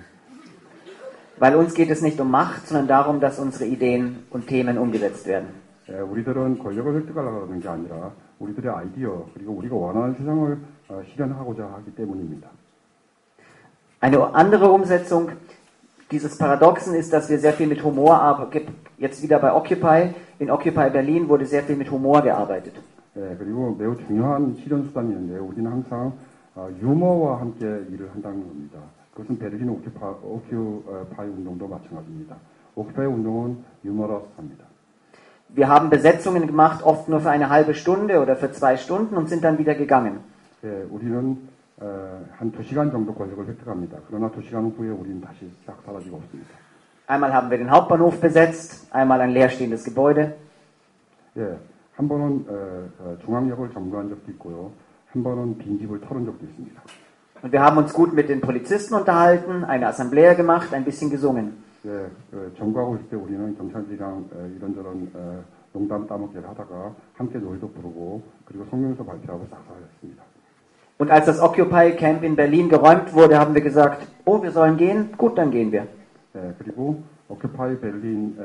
Weil uns geht es nicht um Macht, sondern darum, dass unsere Ideen und Themen umgesetzt werden. 우리들은 권력을 획득하려고 하는 게 아니라 우리들의 아이디어 그리고 우리가 원하는 세상을 실현하고자 하기 때문입니다. Eine andere Umsetzung dieses Paradoxen ist, dass wir sehr viel mit Humor arbeiten. Jetzt wieder bei Occupy. In Occupy Berlin wurde sehr viel mit Humor gearbeitet. 예, 그리고 매우 중요한 실현 수단이 있는데요. 우리는 항상 유머와 함께 일을 한다는 겁니다. 그것은 베를린 오큐파이 운동도 마찬가지입니다. 오큐파이 운동은 유머러스합니다. Wir haben Besetzungen gemacht, oft nur für eine halbe Stunde oder für 2 Stunden und sind dann wieder gegangen. 예, 우리는 한 2시간 정도 권력을 획득합니다. 그러나 2시간 후에 우리는 다시 싹 사라지고 없습니다. Einmal haben wir den Hauptbahnhof besetzt, einmal ein leerstehendes Gebäude. 예, 한 번은 중앙역을 점거한 적도 있고요. 한 번은 빈집을 털은 적도 있습니다. Und wir haben uns gut mit den Polizisten unterhalten, eine Assemblée gemacht, ein bisschen gesungen. 예, 점거하고 있을 때 우리는 경찰들이랑 이런저런 농담 따먹기를 하다가 함께 노래도 부르고 그리고 성명서 발표하고 싹 했습니다. Und als das Occupy Camp in Berlin geräumt wurde, haben wir gesagt, oh, wir sollen gehen? Gut, dann gehen wir. 예, 그리고 오큐파이 베를린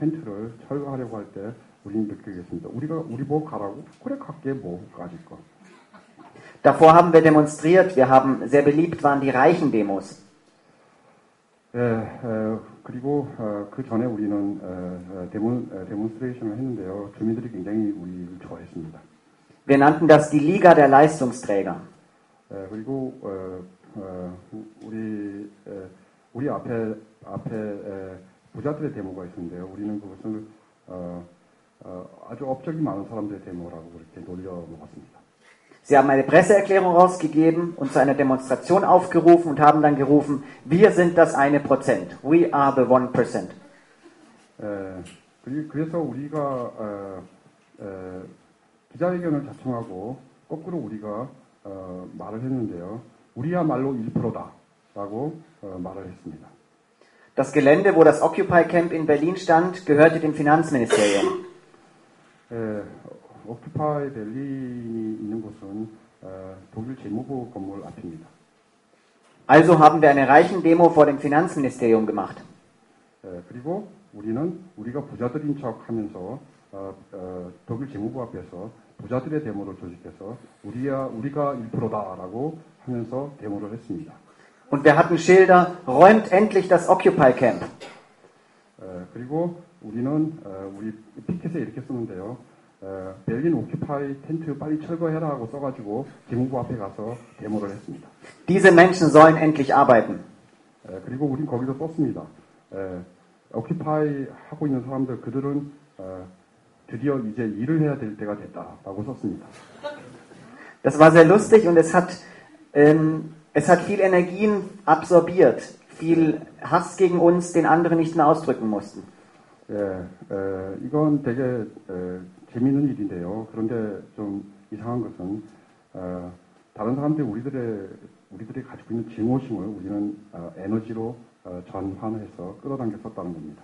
텐트를 철거하려고 할 때 우리는 느끼겠습니다. 우리 보고 가라고? 그래 갈게 뭐 가질 거. Davor haben wir demonstriert, wir haben sehr beliebt waren die Reichen-Demos. 그리고 그 전에 우리는 데몬스트레이션을 했는데요. 주민들이 굉장히 우리를 좋아했습니다. Wir nannten das die Liga der Leistungsträger. 그리고 우리 앞에 부자들의 데모가 있었는데요. 우리는 그것을 아주 업적이 많은 사람들의 데모라고 그렇게 놀려먹었습니다. Sie haben eine Presseerklärung rausgegeben und zu einer Demonstration aufgerufen und haben dann gerufen, wir sind das 1%. We are the 1%. 그래서 우리가 기자회견을 자청하고 거꾸로 우리가 말을 했는데요. 우리야말로 1%다라고 말을 했습니다. Das Gelände, wo das Occupy Camp in Berlin stand, gehörte dem Finanzministerium. 오큐파이 벨린이 있는 곳은 독일 재무부 건물 앞입니다. Also haben wir eine Reichen-Demo vor dem Finanzministerium gemacht. 그리고 우리는 우리가 부자들인 척하면서 독일 재무부 앞에서 부자들의 데모를 조직해서 우리가 1%다라고 하면서 데모를 했습니다. Und wir hatten Schilder, räumt endlich das Occupy Camp. 그리고 우리는 우리 피켓에 이렇게 쓰는데요. 벨린 오큐파이 텐트 빨리 철거해라 하고 써가지고 재무부 앞에 가서 데모를 했습니다. Diese Menschen sollen endlich arbeiten. 그리고 우린 거기서 썼습니다. 오큐파이 하고 있는 사람들 그들은 드디어 이제 일을 해야 될 때가 됐다라고 썼습니다. Das war sehr lustig und es hat viel Energien absorbiert, viel Hass gegen uns, den andere nicht mehr ausdrücken mussten. 이건 되게 재미있는 일인데요. 그런데 좀 이상한 것은 다른 사람들이 우리들이 가지고 있는 증오심을 우리는 에너지로 전환해서 끌어당겼었다는 겁니다.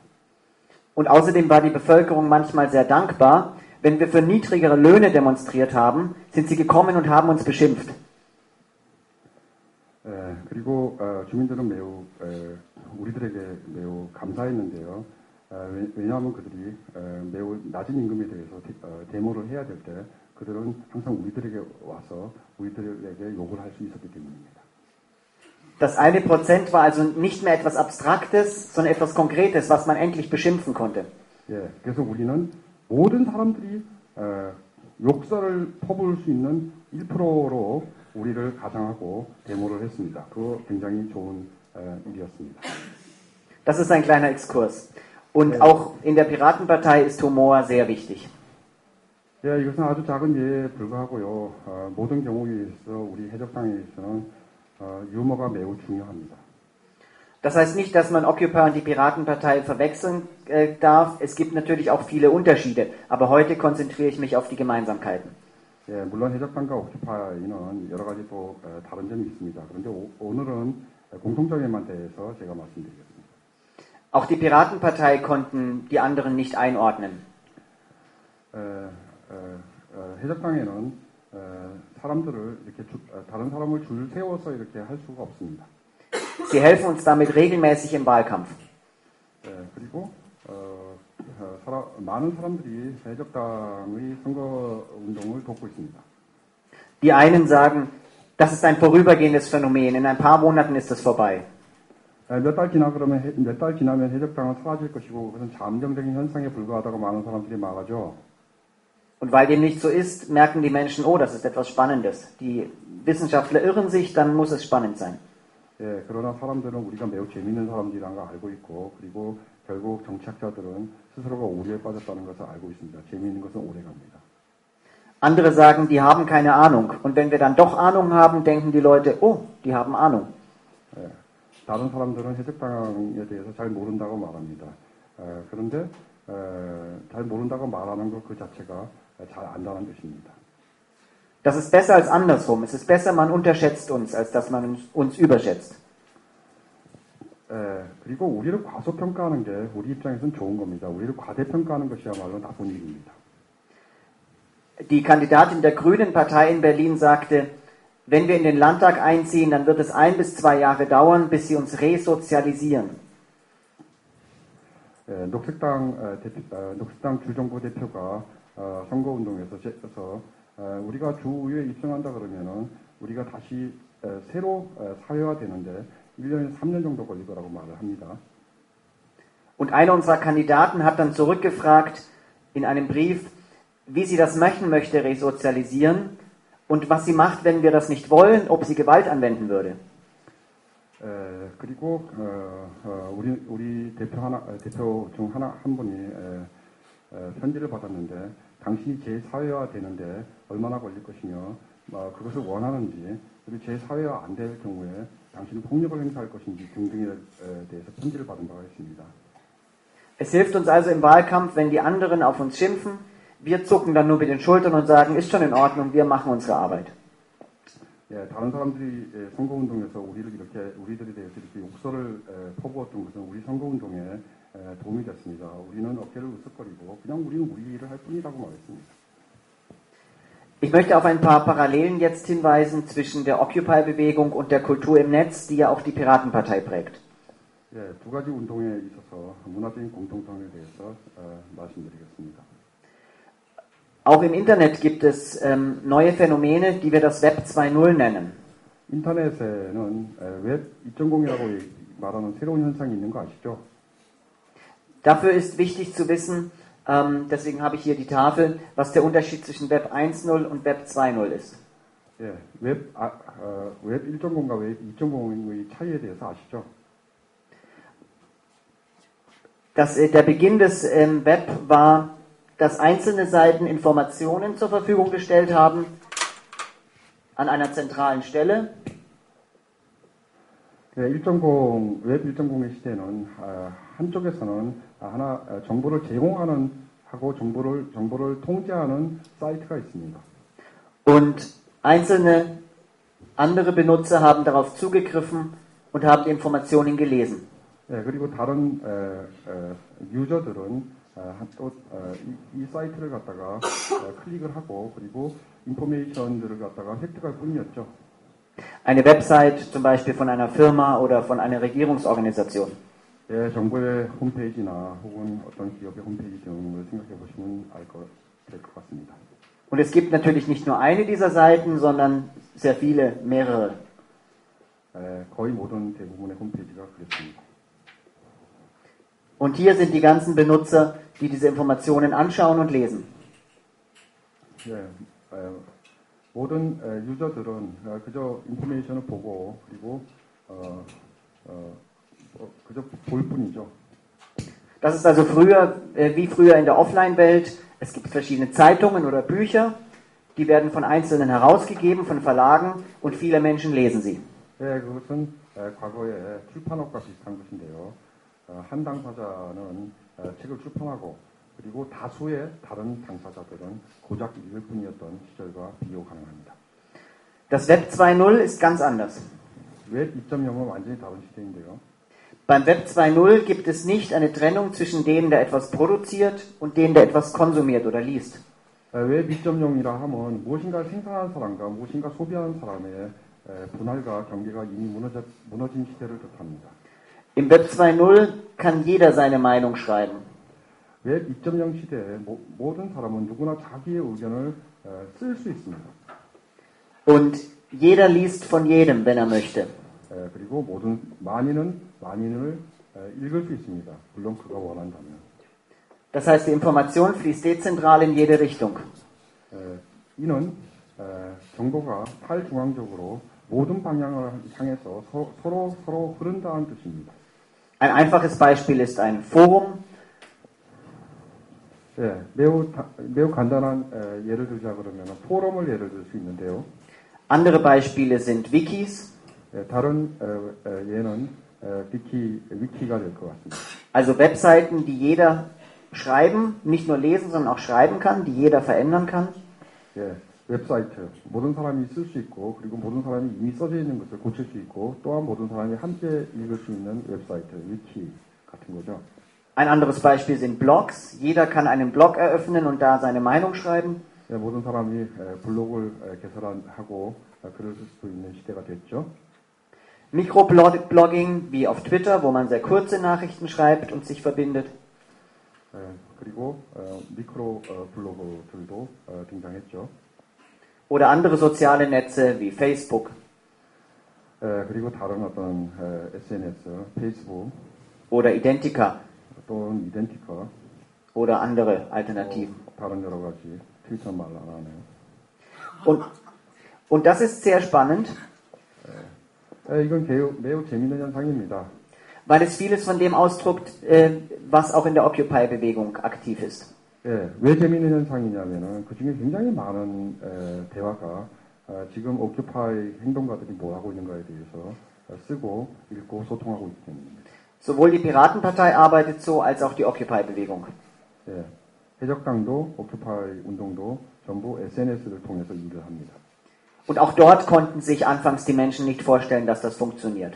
Und außerdem war die Bevölkerung manchmal sehr dankbar, wenn wir für niedrigere Löhne demonstriert haben, sind sie gekommen und haben uns beschimpft. 그리고 주민들은 매우 우리들에게 매우 감사했는데요. 왜냐하면 그들이 매우 낮은 임금에 대해서 데모를 해야 될 때 그들은 항상 우리들에게 와서 우리들에게 욕을 할 수 있었기 때문입니다. Das 1% war also nicht mehr etwas Abstraktes, sondern etwas Konkretes, was man endlich beschimpfen konnte. 그래서 우리는 모든 사람들이 욕설을 퍼부을 수 있는 1%로 우리를 가장하고 데모를 했습니다. 그거 굉장히 좋은 일이었습니다. Das ist ein kleiner Exkurs. Und auch in der Piratenpartei ist Humor sehr wichtig. 이것은 아주 작은 예에 불과하고요. 모든 경우에 있어 우리 해적당에 있어서는 유머가 매우 중요합니다. Das heißt nicht, dass man Occupy und die Piratenpartei verwechseln darf. Es gibt natürlich auch viele Unterschiede. Aber heute konzentriere ich mich auf die Gemeinsamkeiten. 물론 해적당과 오큐파이는 여러 가지 또 다른 점이 있습니다. 그런데 오늘은 공통점에만 대해서 제가 말씀드리겠습니다. Auch die Piratenpartei konnten die anderen nicht einordnen. 해적당에는 사람들을 이렇게 다른 사람을 줄 세워서 이렇게 할 수가 없습니다. Sie helfen uns damit regelmäßig im Wahlkampf. 그리고 많은 사람들이 해적당의 선거 운동을 돕고 있습니다. Die einen sagen, Das ist ein vorübergehendes Phänomen. In ein paar Monaten ist es vorbei. 몇 달 지나면 해적당은 사라질 것이고 그것은 잠정적인 현상에 불과하다고 많은 사람들이 말하죠. Und weil dem nicht so ist, merken die Menschen, oh, das ist etwas Spannendes. Die Wissenschaftler irren sich, dann muss es spannend sein. 예, 그러나 사람들은 우리가 매우 재미있는 사람들이라는 걸 알고 있고, 그리고 결국 정치학자들은 스스로가 오류에 빠졌다는 것을 알고 있습니다. 재미있는 것은 오래갑니다. Andere sagen, die haben keine Ahnung. Und wenn wir dann doch Ahnung haben, denken die Leute, oh, die haben Ahnung. 예, 다른 사람들은 해적당에 대해서 잘 모른다고 말합니다. 그런데 잘 모른다고 말하는 것 그 자체가 잘 안다는 뜻입니다. Das ist besser als andersrum. Es ist besser, man unterschätzt uns, als dass man uns überschätzt. 그리고 우리를 과소평가하는 게 우리 입장에서는 좋은 겁니다. 우리를 과대평가하는 것이야말로 나쁜 일입니다. Die Kandidatin der Grünen Partei in Berlin sagte, wenn wir in den Landtag einziehen, dann wird es 1 bis 2 Jahre dauern, bis sie uns resozialisieren. 녹색당 주정부 대표가 선거운동에서 우리가 주의회에 입성한다 그러면은 우리가 다시 새로 사회화되는데 1년, 3년 정도 걸릴 거라고 말을 합니다. Und einer unserer Kandidaten hat dann zurückgefragt in einem Brief, wie sie das möchte resozialisieren und was sie macht, wenn wir das nicht wollen, ob sie Gewalt anwenden würde. 그리고 우리 대표 중 한 분이 편지를 받았는데 당신이 재사회화 되는데 얼마나 걸릴 것이며 그것을 원하는지 그리고 재사회화 안 될 경우에 당신은 폭력을 행사할 것인지 등등에 대해서 편지를 받은 바가 있습니다. Es hilft uns also im Wahlkampf, wenn die anderen auf uns schimpfen, wir zucken dann nur mit den Schultern und sagen, ist schon in Ordnung, wir machen unsere Arbeit. 예, 다른 사람들이 선거운동에서 우리들에 대해서 이렇게 욕설을 퍼부었던 것은 우리 선거운동에 도움이 됐습니다. 우리는 어깨를 으쓱거리고 그냥 우리는 우리 일을 할 뿐이라고 말했습니다. Ich möchte auf ein paar Parallelen jetzt hinweisen zwischen der Occupy-Bewegung und der Kultur im Netz, die ja auch die Piratenpartei prägt. 예, 두 가지 운동에 있어서 문화적인 공통성에 대해서 말씀드리겠습니다. Auch im Internet gibt es neue Phänomene, die wir das Web 2.0 nennen. 인터넷에는 웹 2.0이라고 말하는 새로운 현상이 있는 거 아시죠? Dafür ist wichtig zu wissen, deswegen habe ich hier die Tafel, was der Unterschied zwischen Web 1.0 und Web 2.0 ist. 예, 웹 1.0과 웹 2.0의 차이에 대해서 아시죠? Der Beginn des Web war, dass einzelne Seiten Informationen zur Verfügung gestellt haben an einer zentralen Stelle. 웹 1.0의 시대는 한쪽에서는 정보를 제공하는 하고 정보를 통제하는 사이트가 있습니다. Und einzelne andere Benutzer haben darauf zugegriffen und haben die Informationen gelesen. 예, 그리고 다른 유저들은 이 사이트를 갖다가 클릭을 하고 그리고 인포메이션들을 갖다가 획득할 뿐이었죠. Eine Website zum Beispiel von einer Firma oder von einer Regierungsorganisation. 예, 정부의 홈페이지나 혹은 어떤 기업의 홈페이지 등을 생각해 보시면 될 것 같습니다. Und es gibt natürlich nicht nur eine dieser Seiten, sondern sehr viele, mehrere. 거의 모든 대부분의 홈페이지가 그렇습니다. Und hier sind die ganzen Benutzer, die diese Informationen anschauen und lesen. 예, 모든 유저들은 그저 인포메이션을 보고 그리고 그저 볼 뿐이죠. Das ist also wie früher in der Offline-Welt. Es gibt verschiedene Zeitungen oder Bücher, die werden von Einzelnen herausgegeben, von Verlagen und viele Menschen lesen sie. 예, 그것은 과거에 출판업과 비슷한 것인데요. 한 당사자는 책을 출판하고 그리고 다수의 다른 당사자들은 고작 읽을 뿐이었던 시절과 비교 가능합니다. Das Web 2.0 ist ganz anders. 웹 2.0은 완전히 다른 시대인데요. Beim Web 2.0 gibt es nicht eine Trennung zwischen dem, der etwas produziert und dem, der etwas konsumiert oder liest. 웹 2.0이라 하면 무엇인가 생산하는 사람과 무엇인가 소비하는 사람의 분할과 경계가 이미 무너진 시대를 뜻합니다. Im Web 2.0 kann jeder seine Meinung schreiben. 웹 2.0 시대에 모든 사람은 누구나 자기의 의견을 쓸 수 있습니다. Und Jeder liest von jedem, wenn er möchte. 그리고 많이는 많이를 읽을 수 있습니다. 물론 그가 원한다면. Das heißt, die Information fließt dezentral in jede Richtung. 이는 정보가 탈중앙적으로 모든 방향을 향해서 서로 흐른다는 뜻입니다. Ein einfaches Beispiel ist ein Forum. 매우 간단한 예를 들자 그러면 포럼을 예를 들 수 있는데요. Andere Beispiele sind Wikis. 다른 예는 위키가 될 것 같습니다. Also Webseiten, die jeder schreiben, nicht nur lesen, sondern auch schreiben kann, die jeder verändern kann. 웹사이트, 모든 사람이 쓸 수 있고, 그리고 모든 사람이 이미 써져 있는 것을 고칠 수 있고, 또한 모든 사람이 함께 읽을 수 있는 웹사이트, 위키 같은 거죠. Ein anderes Beispiel sind Blogs. Jeder kann einen Blog eröffnen und da seine Meinung schreiben. 모든 사람이 블로그를 개설하고 글을 쓸 수 있는 시대가 됐죠. Mikroblogging wie auf Twitter, wo man sehr kurze Nachrichten schreibt und sich verbindet. 그리고 미크로 블로그들도 등장했죠. Oder andere soziale Netze wie Facebook. 그리고 다른 어떤 SNS, 페이스북. Oder Identica. 또는 이덴티카. Oder andere Alternativen. 다른 여러 가지 트위터 말 안 하네요. Und das ist sehr spannend. 이건 매우 재미있는 현상입니다. Weil es vieles von dem ausdrückt, was auch in der Occupy-Bewegung aktiv ist. 왜 재미있는 현상이냐면은 그 중에 굉장히 많은 대화가 지금 오큐파이 행동가들이 뭐 하고 있는가에 대해서 쓰고 읽고 소통하고 있기 때문입니다. Sowohl die Piratenpartei arbeitet so, als auch die Occupy-Bewegung. 해적당도 오큐파이 운동도 전부 SNS를 통해서 일을 합니다. Und auch dort konnten sich anfangs die Menschen nicht vorstellen, dass das funktioniert.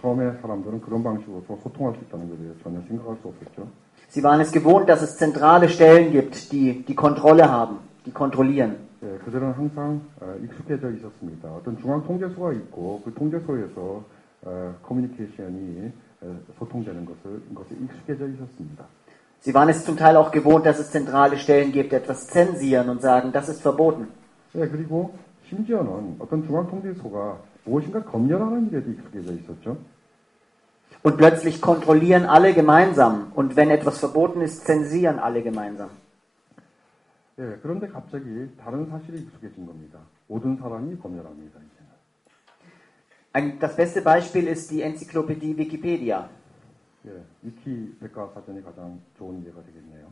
처음에 사람들은 그런 방식으로 소통할 수 있다는 것에 대해서 전혀 생각할 수 없었죠. Sie waren es gewohnt, dass es zentrale Stellen gibt, die die Kontrolle haben, die kontrollieren. 그들은 항상 익숙해져 있었습니다. 어떤 중앙 통제소가 있고 그 통제소에서 커뮤니케이션이 소통되는 것에 익숙해져 있었습니다. Sie waren es zum Teil auch gewohnt, dass es zentrale Stellen gibt, etwas zensieren und sagen, das ist verboten. 그리고 심지어는 어떤 중앙 통제소가 무엇인가 검열하는 일에도 익숙해져 있었죠. Und plötzlich kontrollieren alle gemeinsam. Und wenn etwas verboten ist, zensieren alle gemeinsam. 그런데 갑자기 다른 사실이 익숙해진 겁니다. 모든 사람이 검열합니다. Das beste Beispiel ist die Enzyklopädie Wikipedia. 위키 백과사전이 가장 좋은 예가 되겠네요.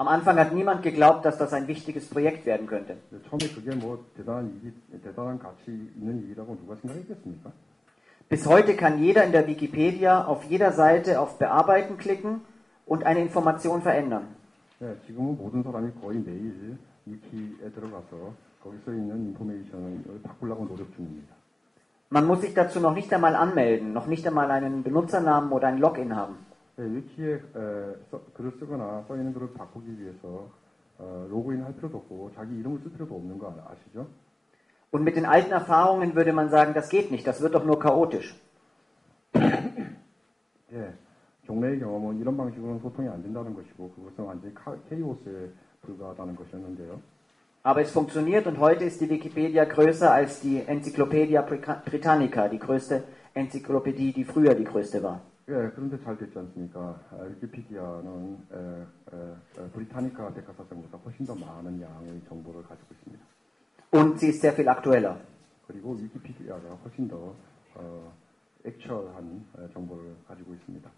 Am Anfang hat niemand geglaubt, dass das ein wichtiges Projekt werden könnte. 처음에 그게 뭐 대단한 가치 있는 일이라고 누가 생각했겠습니까? Bis heute kann jeder in der Wikipedia auf jeder Seite auf Bearbeiten klicken und eine Information verändern. 지금은 모든 사람이 거의 매일 위키에 들어가서 거기 써 있는 인포메이션을 바꾸려고 노력 중입니다. Man muss sich dazu noch nicht einmal anmelden, noch nicht einmal einen Benutzernamen oder ein Login haben. 위키에 글을 쓰거나 써 있는 글을 바꾸기 위해서 로그인 할 필요도 없고 자기 이름을 쓸 필요도 없는 거 아시죠? Und mit den alten Erfahrungen würde man sagen, das geht nicht, das wird doch nur chaotisch. 종래의 경험은 이런 방식으로는 소통이 안 된다는 것이고 그것은 완전히 케이오스에 불과하다는 것이었는데요. Aber es funktioniert und heute ist die Wikipedia größer als die Encyclopedia Britannica, die größte Enzyklopädie, die früher die größte war. 그런데 잘 됐지 않습니까? 위키피디아는 브리타니카 백과사전보다 훨씬 더 많은 양의 정보를 가지고 있습니다. Und sie ist sehr viel aktueller. 그리고 위키피디아가 훨씬 더 액츄얼한 정보를 가지고 있습니다.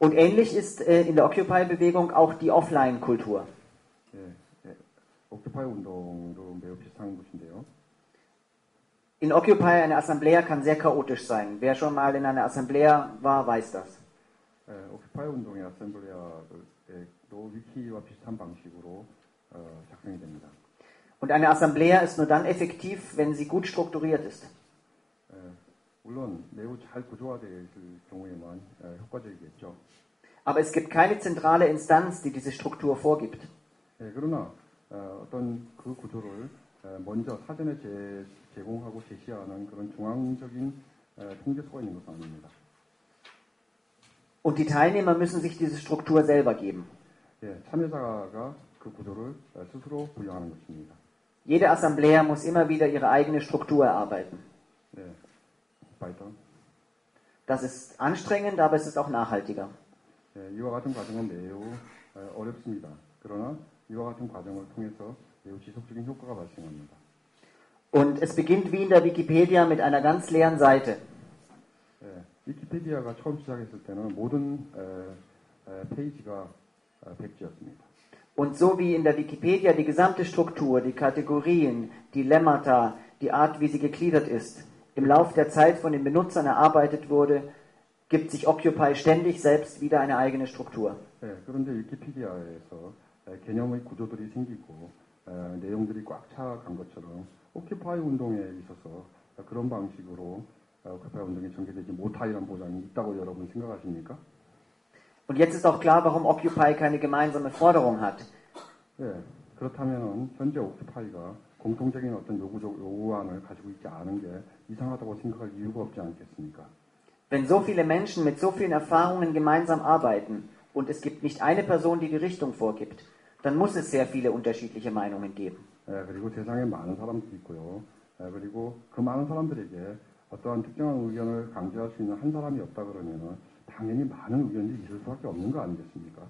Und ähnlich ist in der Occupy-Bewegung auch die Offline-Kultur. 오큐파이 운동도 매우 비슷한 것인데요. In Occupy eine Assemblea kann sehr chaotisch sein. Wer schon mal in einer Assemblea war, weiß das. 오큐파이 운동의 아셈블레아도 위키와 비슷한 방식으로 작성이 됩니다. Und eine Assemblea ist nur dann effektiv, wenn sie gut strukturiert ist. 물론 매우 잘 구조화되어 있을 경우에만 효과적이겠죠. Aber es gibt keine zentrale Instanz, die diese Struktur vorgibt. 그러나 어떤 그 구조를 먼저 사전에 제공하고 제시하는 그런 중앙적인 통제소가 있는 것은 아닙니다. Und die Teilnehmer müssen sich diese Struktur selber geben. 참여자가 그 구조를 스스로 부여하는 것입니다. Jede Assemblea muss immer wieder ihre eigene Struktur erarbeiten. 예, 바이터. Das ist anstrengend, aber es ist auch nachhaltiger. 예, 이와 같은 과정은 매우 어렵습니다. 그러나 이와 같은 과정을 통해서 매우 지속적인 효과가 발생합니다. Und es beginnt wie in der Wikipedia mit einer ganz leeren Seite. 예, 위키피디아가 처음 시작했을 때는 모든 페이지가 백지였습니다. Und so wie in der Wikipedia die gesamte Struktur, die Kategorien, die Lemmata, die Art, wie sie gegliedert ist, im Lauf der Zeit von den Benutzern erarbeitet wurde, gibt sich Occupy ständig selbst wieder eine eigene Struktur. 예, 그런데 위키피디아에서 개념의 구조들이 생기고 내용들이 꽉 차간 것처럼 오큐파이 운동에 있어서 그런 방식으로 오큐파이 운동이 전개되지 못하리라는 보장이 있다고 여러분 생각하십니까? Und jetzt ist auch klar, warum Occupy keine gemeinsame Forderung hat. 예, 그렇다면 현재 오큐파이가 공통적인 어떤 요구안을 가지고 있지 않은 게 이상하다고 생각할 이유가 없지 않겠습니까? Wenn so viele Menschen mit so vielen Erfahrungen gemeinsam arbeiten und es gibt nicht eine Person, die die Richtung vorgibt, dann muss es sehr viele unterschiedliche Meinungen geben. 예, 그리고 세상에 많은 사람들이 있고요. 그리고 그 많은 사람들에게 어떠한 특정한 의견을 강제할 수 있는 한 사람이 없다 그러면은 당연히 많은 의견이 있을 수밖에 없는 거 아니겠습니까?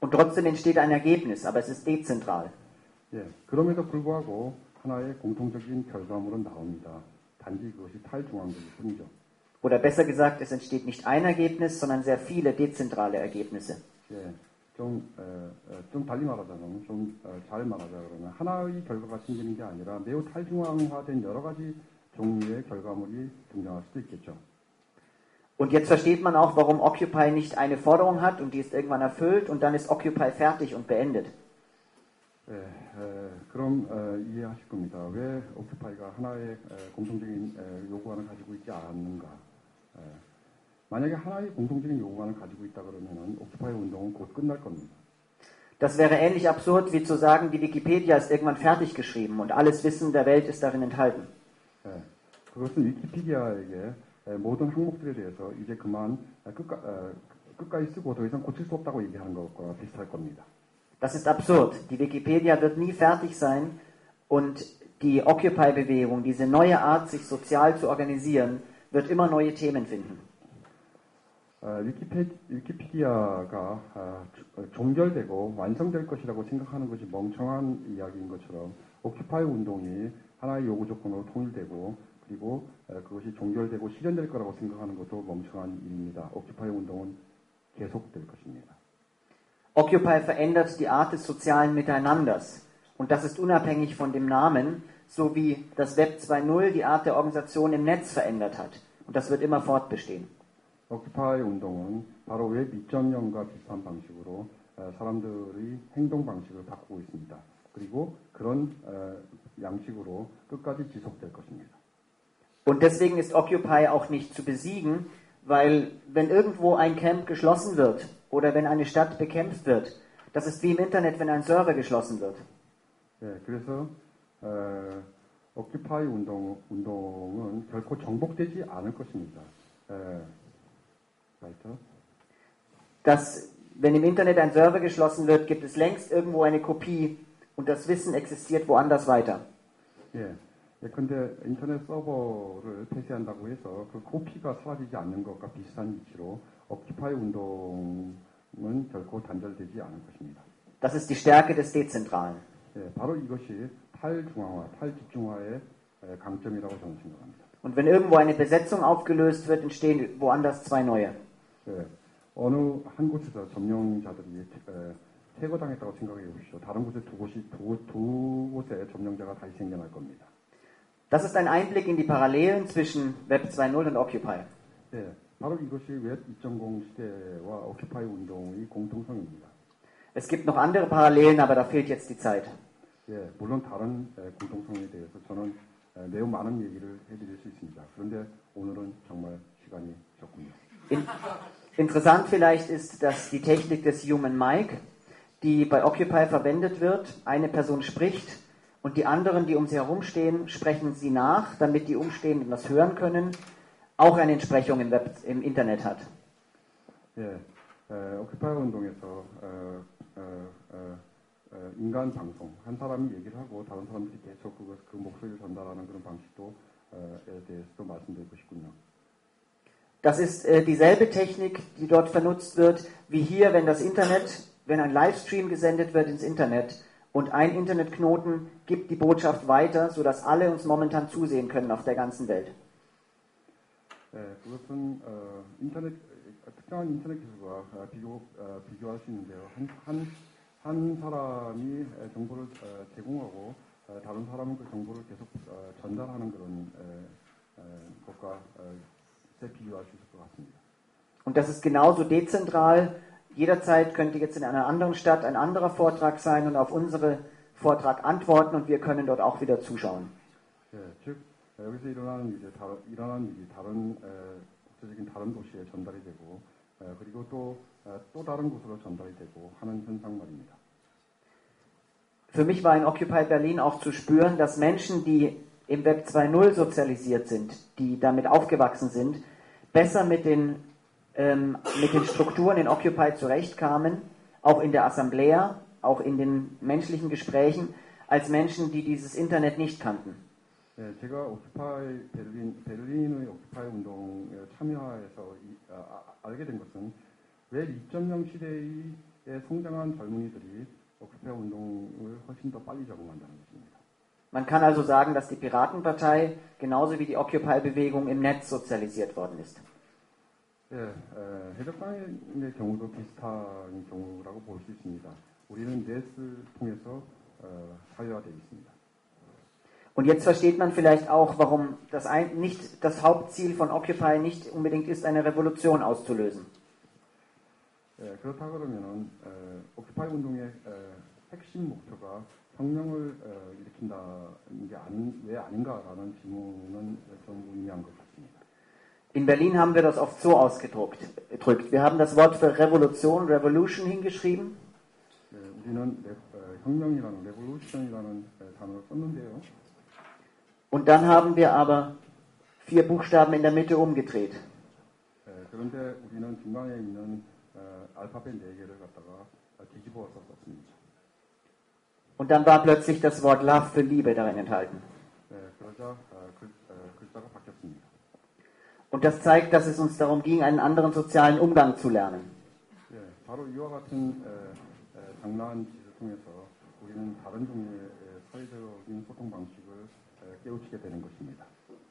Und trotzdem entsteht ein Ergebnis, aber es ist dezentral. 예, 그럼에도 불구하고 하나의 공통적인 결과물은 나옵니다. 단지 그것이 탈중앙적일 뿐이죠. Oder besser gesagt, es entsteht nicht ein Ergebnis, sondern sehr viele dezentrale Ergebnisse. 예, 좀 달리 말하자면, 잘 말하자 그러면 하나의 결과가 생기는 게 아니라 매우 탈중앙화된 여러 가지 종류의 결과물이 등장할 수도 있겠죠. Und jetzt versteht man auch, warum Occupy nicht eine Forderung hat und die ist irgendwann erfüllt und dann ist Occupy fertig und beendet. 예, 그럼 이해하실 겁니다. 왜 오큐파이가 하나의 공통적인 요구안을 가지고 있지 않는가? 만약에 하나의 공통적인 요구안을 가지고 있다 그러면은 오큐파이 운동은 곧 끝날 겁니다. Das wäre ähnlich absurd wie zu sagen, die Wikipedia ist irgendwann fertig geschrieben und alles Wissen der Welt ist darin enthalten. 예, 그것은 위키피디아에게 모든 항목들에 대해서 이제 그만 끝까지 쓰고 더 이상 고칠 수 없다고 얘기하는 것과 비슷할 겁니다. Das ist absurd. Die Wikipedia wird nie fertig sein und die Occupy-Bewegung, diese neue Art, sich sozial zu organisieren, wird immer neue Themen finden. 위키피디아가 종결되고 완성될 것이라고 생각하는 것이 멍청한 이야기인 것처럼 오큐파이 운동이 하나의 요구 조건으로 통일되고 그리고 그것이 종결되고 실현될 거라고 생각하는 것도 멍청한 일입니다. 오큐파이 운동은 계속될 것입니다. Occupy verändert die Art des sozialen Miteinanders. Und das ist unabhängig von dem Namen, so wie das Web 2.0 die Art der Organisation im Netz verändert hat. Und das wird immer fortbestehen. 오큐파이 운동은 바로 웹 2.0과 비슷한 방식으로 사람들의 행동 방식을 바꾸고 있습니다. 그리고 그런 양식으로 끝까지 지속될 것입니다. Und deswegen ist Occupy auch nicht zu besiegen, weil wenn irgendwo ein Camp geschlossen wird oder wenn eine Stadt bekämpft wird, das ist wie im Internet, wenn ein Server geschlossen wird. 예, 그래서 오큐파이 운동은 결코 정복되지 않을 것입니다. weiter. Dass, wenn im Internet ein Server geschlossen wird, gibt es längst irgendwo eine Kopie und das Wissen existiert woanders weiter. 예, 예컨대 인터넷 서버를 폐쇄한다고 해서 그 코피가 사라지지 않는 것과 비슷한 위치로 오큐파이 운동은 결코 단절되지 않을 것입니다. Das ist die Stärke des Dezentralen. 예, 바로 이것이 탈중앙화, 탈집중화의 강점이라고 저는 생각합니다. Und wenn irgendwo eine Besetzung aufgelöst wird, entstehen woanders zwei neue. 예, 어느 한 곳에서 점령자들이 퇴거당했다고 생각해 보십시오. 다른 곳에 두 곳에 점령자가 다시 생겨날 겁니다. Das ist ein Einblick in die Parallelen zwischen Web 2.0 und Occupy. 예, 바로 이것이 웹 2.0 시대와 오큐파이 운동의 공통성입니다. Es gibt noch andere Parallelen, aber da fehlt jetzt die Zeit. 예, 물론 다른 공통성에 대해서 저는 매우 많은 얘기를 해드릴 수 있습니다. 그런데 오늘은 정말 시간이 적군요. Interessant vielleicht ist, dass die Technik des Human Mic, die bei Occupy verwendet wird, eine Person spricht und die anderen, die um sie herumstehen, sprechen sie nach, damit die Umstehenden das hören können, auch eine Entsprechung im Internet hat. 예, 오큐파이 운동에서 인간 방송, 한 사람이 얘기를 하고 다른 사람들이 계속 그 목소리를 전달하는 그런 방식도 에 대해서도 말씀드리고 싶군요. Das ist dieselbe Technik, die dort benutzt wird, wie hier, wenn ein Livestream gesendet wird ins Internet und ein Internetknoten gibt die Botschaft weiter, sodass alle uns momentan zusehen können auf der ganzen Welt. 그것은 특정한 인터넷 기술과 비교할 수 있는데요. 한 사람이 정보를 제공하고 다른 사람은 그 정보를 계속 전달하는 그런 것과 비교할 수 있을 것 같습니다. Und das ist genauso dezentral. Jederzeit könnte jetzt in einer anderen Stadt ein anderer Vortrag sein und auf unseren Vortrag antworten und wir können dort auch wieder zuschauen. 즉 여기서 일어나는 일이 다른 국제적인 다른 도시에 전달이 되고 그리고 또 다른 곳으로 전달이 되고 하는 현상 말입니다. Für mich war in Occupy Berlin auch zu spüren, dass Menschen, die im Web 2.0 sozialisiert sind, die damit aufgewachsen sind, besser mit den Strukturen in Occupy zurechtkamen, auch in der Assemblea, auch in den menschlichen Gesprächen, als Menschen, die dieses Internet nicht kannten. 제가 베를린의 오큐파이 운동에 참여해서 알게 된 것은 왜 2.0 시대에 성장한 젊은이들이 오큐파이 운동을 훨씬 더 빨리 적응한다는 것입니다. Man kann also sagen, dass die Piratenpartei genauso wie die Occupy-Bewegung im Netz sozialisiert worden ist. 해적당의 경우도 비슷한 경우라고 볼 수 있습니다. 우리는 넷을 통해서 사회화되어 있습니다. Und jetzt versteht man vielleicht auch, warum das Hauptziel von Occupy nicht unbedingt ist, eine Revolution auszulösen. 그렇다 그러면은 오큐파이 운동의 핵심 목표가 혁명을 일으킨다는 게 왜 아닌가라는 질문은 좀 의미한 것 같습니다. In Berlin haben wir das oft so ausgedrückt. Wir haben das Wort für Revolution hingeschrieben. 우리는 혁명이라는 Revolution이라는 단어를 썼는데요. Und dann haben wir aber 4 Buchstaben in der Mitte umgedreht. 그런데 우리는 중간에 있는 알파벳 4개를 갖다가 뒤집어서 썼습니다. Und dann war plötzlich das Wort Love für Liebe darin enthalten. 그러자 글자가 바뀌었습니다. Und das zeigt, dass es uns darum ging, einen anderen sozialen Umgang zu lernen. 바로 이와 같은 장난짓을 통해서 우리는 다른 종류의 사회적인 소통 방식을 깨우치게 되는 것입니다.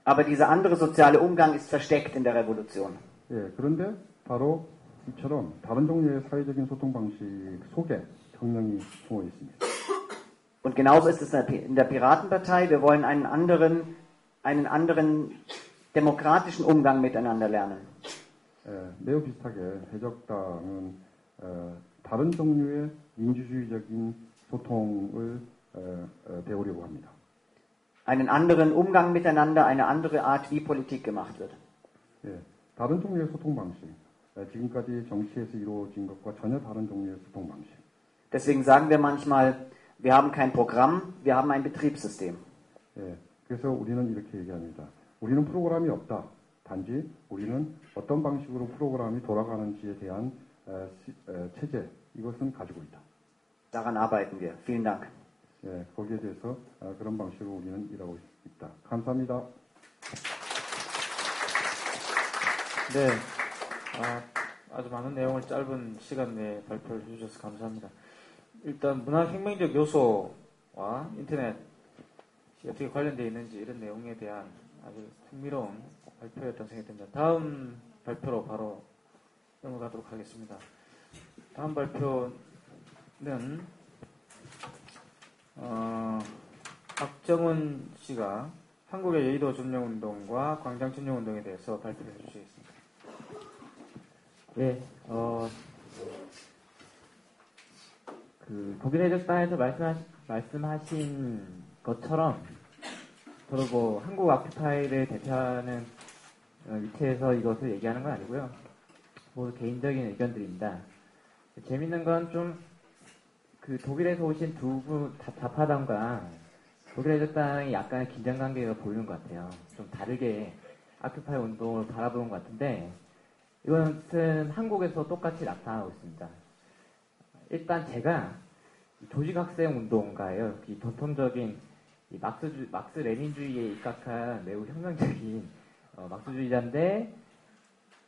Aber dieser andere soziale Umgang ist versteckt in der Revolution. 그런데 바로 이처럼 다른 종류의 사회적인 소통 방식 속에 혁명이 숨어 있습니다. Und genauso ist es in der Piratenpartei. Wir wollen einen anderen demokratischen Umgang miteinander lernen. 매우 비슷하게 해적당은 다른 종류의 민주주의적인 소통을 배우려고 합니다. Einen anderen Umgang miteinander, eine andere Art, wie Politik gemacht wird. 다른 종류의 소통 방식, 지금까지 정치에서 이루어진 것과 전혀 다른 종류의 소통 방식. Deswegen sagen wir manchmal, wir haben kein Programm, wir haben ein Betriebssystem. 그래서 우리는 이렇게 얘기합니다. 우리는 프로그램이 없다. 단지 우리는 어떤 방식으로 프로그램이 돌아가는지에 대한 체제, 이것은 가지고 있다. Daran arbeiten wir. Vielen Dank. 거기에 대해서 그런 방식으로 우리는 일하고 있다. 감사합니다. 네, 아주 많은 내용을 짧은 시간 내에 발표해 주셔서 감사합니다. 일단 문화혁명적 요소와 인터넷이 어떻게 관련되어 있는지 이런 내용에 대한 아주 흥미로운 발표였던 생각이 듭니다. 다음 발표로 바로 넘어가도록 하겠습니다. 다음 발표는 박정은 씨가 한국의 여의도 점령운동과 광장 점령운동에 대해서 발표를 해주시겠습니다. 네, 독일 해적단에서 말씀하신 것처럼 저도 한국 오큐파이를 대표하는 위치에서 이것을 얘기하는 건 아니고요. 모두 개인적인 의견들입니다. 재밌는 건 좀 독일에서 오신 두 분 좌파당과 독일 해적당이 약간의 긴장관계가 보이는 것 같아요. 좀 다르게 오큐파이 운동을 바라보는 것 같은데 이것은 한국에서 똑같이 나타나고 있습니다. 일단 제가 조직학생 운동가예요. 이 전통적인 이 막스 레닌주의에 입각한 매우 혁명적인 막스주의자인데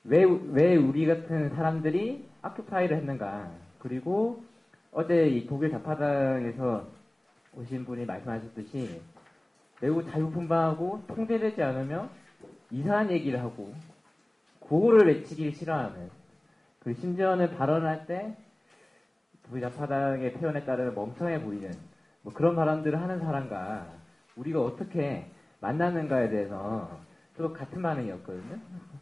왜 우리 같은 사람들이 아큐파이를 했는가? 그리고 어제 이 독일 좌파당에서 오신 분이 말씀하셨듯이 매우 자유분방하고 통제되지 않으며 이상한 얘기를 하고 구호를 외치기를 싫어하는, 그 심지어는 발언할 때 독일 좌파당의 표현에 따르면 멍청해 보이는 뭐 그런 발언들을 하는 사람과 우리가 어떻게 만나는가에 대해서 또 같은 반응이었거든요.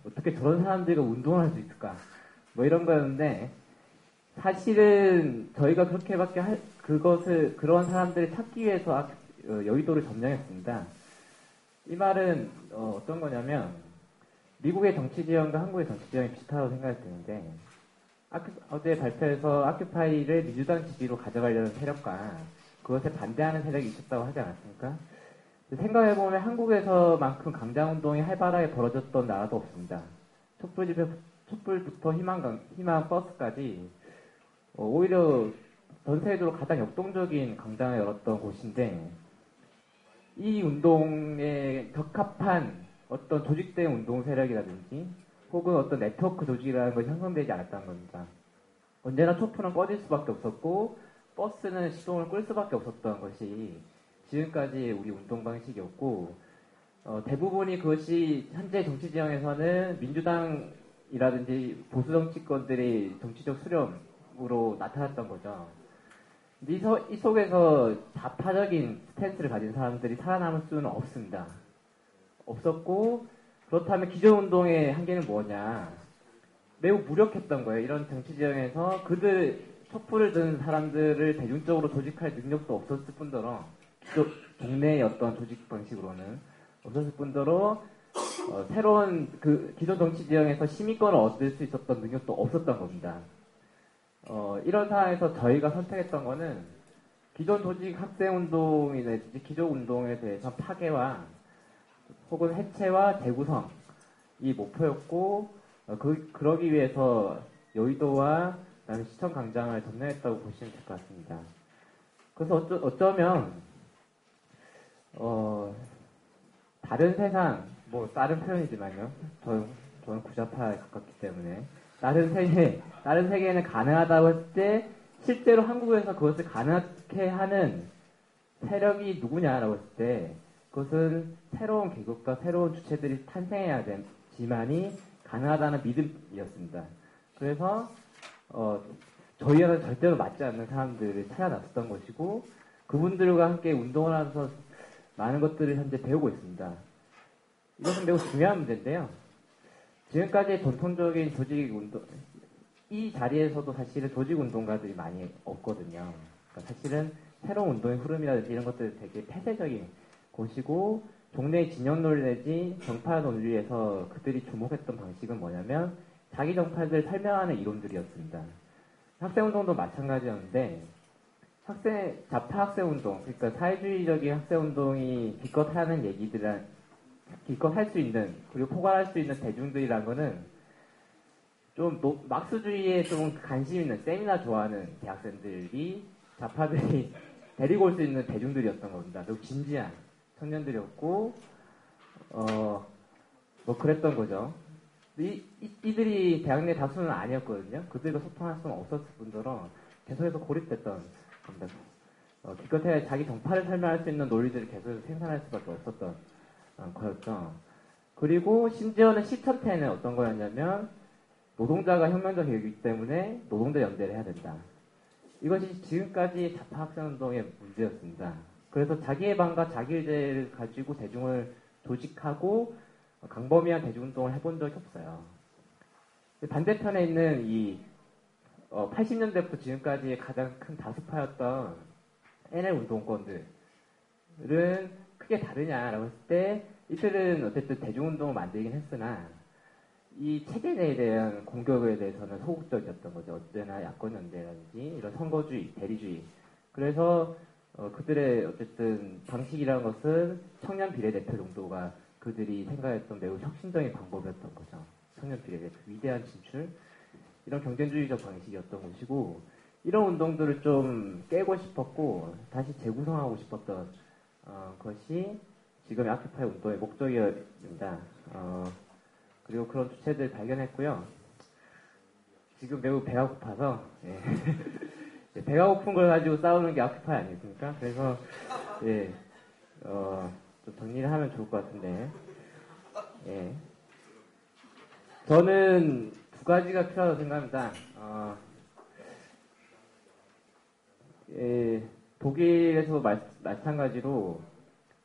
어떻게 저런 사람들과 운동을 할 수 있을까? 뭐 이런 거였는데, 사실은 저희가 그렇게밖에 그런 사람들을 찾기 위해서 여의도를 점령했습니다. 이 말은 어떤 거냐면 미국의 정치 지형과 한국의 정치 지형이 비슷하다고 생각이 드는데, 어제 발표에서 아큐파이를 민주당 지지로 가져가려는 세력과 그것에 반대하는 세력이 있었다고 하지 않았습니까? 생각해보면 한국에서만큼 강장운동이 활발하게 벌어졌던 나라도 없습니다. 촛불부터 희망 버스까지 오히려 전 세계적으로 가장 역동적인 강장을 열었던 곳인데, 이 운동에 적합한 어떤 조직된 운동 세력이라든지 혹은 어떤 네트워크 조직이라는 것이 형성되지 않았다는 겁니다. 언제나 촛불은 꺼질 수밖에 없었고 버스는 시동을 끌 수밖에 없었던 것이 지금까지 우리 운동 방식이었고, 대부분이 그것이 현재 정치 지형에서는 민주당이라든지 보수 정치권들의 정치적 수렴으로 나타났던 거죠. 이 속에서 좌파적인 스탠스를 가진 사람들이 살아남을 수는 없습니다. 없었고, 그렇다면 기존 운동의 한계는 뭐냐? 매우 무력했던 거예요. 이런 정치 지형에서 촛불을 든 사람들을 대중적으로 조직할 능력도 없었을 뿐더러, 동네의 어떤 조직 방식으로는 없었을 뿐더러, 새로운 기존 정치 지형에서 심의권을 얻을 수 있었던 능력도 없었던 겁니다. 이런 상황에서 저희가 선택했던 거는 기존 조직 학생운동이나 기존 운동에 대해서 파괴와 혹은 해체와 재구성이 목표였고, 그러기 위해서 여의도와 시청 광장을 점령했다고 보시면 될 것 같습니다. 그래서 어쩌면 다른 세상, 뭐 다른 표현이지만요, 저는 구자파에 가깝기 때문에 다른 세계에는 가능하다고 했을 때 실제로 한국에서 그것을 가능하게 하는 세력이 누구냐라고 했을 때 그것은 새로운 계급과 새로운 주체들이 탄생해야 되지만이 가능하다는 믿음이었습니다. 그래서 저희와는 절대로 맞지 않는 사람들을 찾아 나섰던 것이고, 그분들과 함께 운동을 하면서 많은 것들을 현재 배우고 있습니다. 이것은 매우 중요한 문제인데요. 지금까지의 전통적인 조직운동, 이 자리에서도 사실은 조직운동가들이 많이 없거든요. 그러니까 사실은 새로운 운동의 흐름이라든지 이런 것들이 되게 폐쇄적인 곳이고, 종래의 진영 논리 내지 정파 논리에서 그들이 주목했던 방식은 뭐냐면 자기 정파를 설명하는 이론들이었습니다. 학생운동도 마찬가지였는데, 좌파 학생운동, 그러니까 사회주의적인 학생운동이 기껏 할 수 있는, 그리고 포괄할 수 있는 대중들이란 거는 좀 막스주의에 좀 관심 있는, 세미나 좋아하는 대학생들이 좌파들이 데리고 올 수 있는 대중들이었던 겁니다. 매우 진지한 청년들이었고, 뭐 그랬던 거죠. 이들이 대학 내 다수는 아니었거든요. 그들과 소통할 수는 없었을 뿐더러 계속해서 고립됐던 겁니다. 기껏해야 자기 정파를 설명할 수 있는 논리들을 계속해서 생산할 수밖에 없었던 거였죠. 그리고 심지어는 시천태는 어떤 거였냐면, 노동자가 혁명적 계획이기 때문에 노동자 연대를 해야 된다. 이것이 지금까지 좌파 학생운동의 문제였습니다. 그래서 자기의 방과 자기의제를 가지고 대중을 조직하고 강범위한 대중운동을 해본 적이 없어요. 반대편에 있는 이 80년대부터 지금까지의 가장 큰 다수파였던 NL 운동권들은 크게 다르냐라고 했을 때, 이들은 어쨌든 대중운동을 만들긴 했으나 이 체제 내에 대한 공격에 대해서는 소극적이었던 거죠. 언제나 야권연대라든지 이런 선거주의, 대리주의. 그래서 그들의 어쨌든 방식이라는 것은 청년 비례대표 정도가 그들이 생각했던 매우 혁신적인 방법이었던 거죠. 청년 비례대표, 위대한 진출, 이런 경쟁주의적 방식이었던 것이고, 이런 운동들을 좀 깨고 싶었고 다시 재구성하고 싶었던 것이 지금의 아큐파이 운동의 목적이었습니다. 그리고 그런 주체들 발견했고요. 지금 매우 배가 고파서 예. 배가 고픈 걸 가지고 싸우는 게 아큐파이 아니겠습니까? 그래서 예, 좀 정리를 하면 좋을 것 같은데 예. 저는 두 가지가 필요하다고 생각합니다. 예, 독일에서 마찬가지로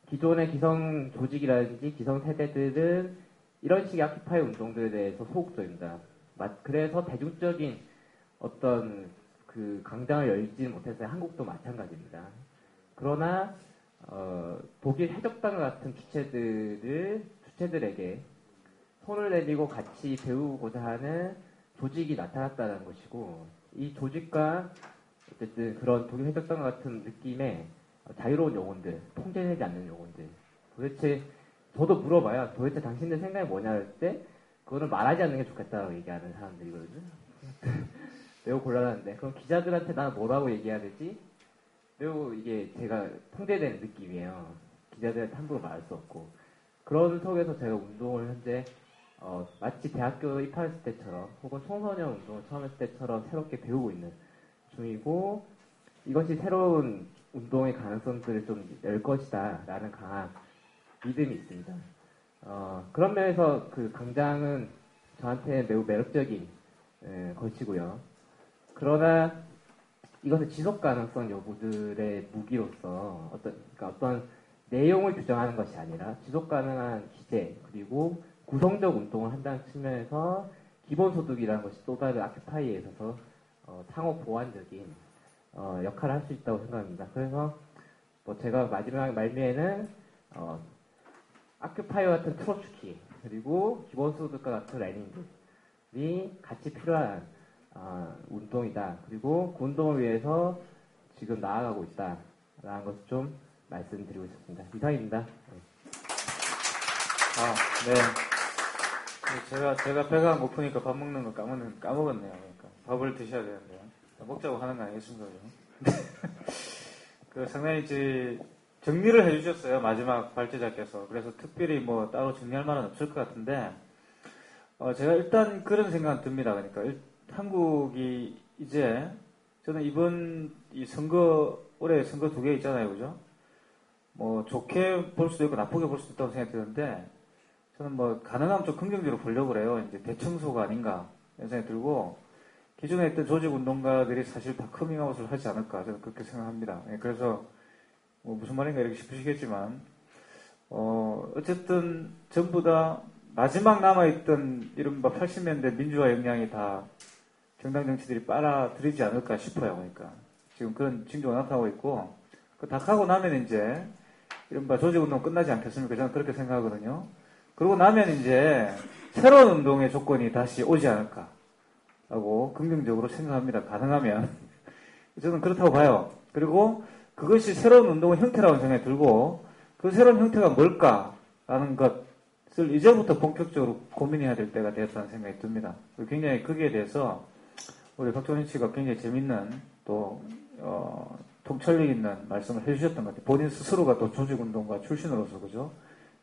기존의 기성 조직이라든지 기성 세대들은 이런 식의 아큐파이 운동들에 대해서 소극적입니다. 그래서 대중적인 어떤 그 광장을 열지 못했어요. 한국도 마찬가지입니다. 그러나 독일 해적단 같은 주체들에게 손을 내밀고 같이 배우고자 하는 조직이 나타났다는 것이고 이 조직과 어쨌든 그런 독일 해적단 같은 느낌의 자유로운 영혼들, 통제되지 않는 영혼들. 도대체 저도 물어봐요. 도대체 당신들 생각이 뭐냐 할 때 그거는 말하지 않는 게 좋겠다고 얘기하는 사람들이거든요. 매우 곤란한데 그럼 기자들한테 나 뭐라고 얘기해야 되지? 매우 이게 제가 통제되는 느낌이에요. 기자들한테 함부로 말할 수 없고 그런 속에서 제가 운동을 현재 마치 대학교 입학했을 때처럼 혹은 청소년 운동을 처음 했을 때처럼 새롭게 배우고 있는 중이고 이것이 새로운 운동의 가능성들을 좀 열 것이다 라는 강한 믿음이 있습니다. 그런 면에서 그 광장은 저한테 매우 매력적인 것이고요. 그러나 이것은 지속 가능성 여부들의 무기로서 어떤 내용을 규정하는 것이 아니라 지속 가능한 기재 그리고 구성적 운동을 한다는 측면에서 기본소득이라는 것이 또 다른 아큐파이에 있어서 상호 보완적인 역할을 할 수 있다고 생각합니다. 그래서 뭐 제가 마지막 말미에는 아큐파이와 같은 트로츠키 그리고 기본소득과 같은 레닌들이 같이 필요한 운동이다. 그리고 그 운동을 위해서 지금 나아가고 있다라는 것을 좀 말씀드리고 싶습니다. 이상입니다. 네. 제가 배가 고프니까 밥 먹는 거 까먹었네요. 그러니까 밥을 드셔야 되는데요. 먹자고 하는 거 아니겠습니까? 그 상당히 이제 정리를 해주셨어요. 마지막 발제자께서. 그래서 특별히 뭐 따로 정리할 말은 없을 것 같은데, 제가 일단 그런 생각은 듭니다. 그러니까 한국이 이제 저는 이번 이 선거 올해 선거 2개 있잖아요, 그죠? 뭐 좋게 볼 수도 있고 나쁘게 볼 수도 있다고 생각이 드는데 저는 뭐 가능하면 좀 긍정적으로 보려고 그래요. 이제 대청소가 아닌가 이런 생각이 들고 기존에 있던 조직운동가들이 사실 다 커밍아웃을 하지 않을까 저는 그렇게 생각합니다. 그래서 뭐 무슨 말인가 이렇게 싶으시겠지만 어쨌든 전부 다 마지막 남아있던 이른바 80년대 민주화 역량이 다 정당 정치들이 빨아들이지 않을까 싶어요. 그러니까 지금 그런 징조가 나타나고 있고 다 하고 나면 이제 이른바 조직운동 끝나지 않겠습니까? 저는 그렇게 생각하거든요. 그러고 나면 이제 새로운 운동의 조건이 다시 오지 않을까 하고 긍정적으로 생각합니다. 가능하면 저는 그렇다고 봐요. 그리고 그것이 새로운 운동의 형태라고 생각이 들고 그 새로운 형태가 뭘까라는 것을 이제부터 본격적으로 고민해야 될 때가 되었다는 생각이 듭니다. 굉장히 거기에 대해서 우리 박종현 씨가 굉장히 재밌는 또 통찰력 있는 말씀을 해주셨던 것 같아요. 본인 스스로가 또 조직운동가 출신으로서 그죠?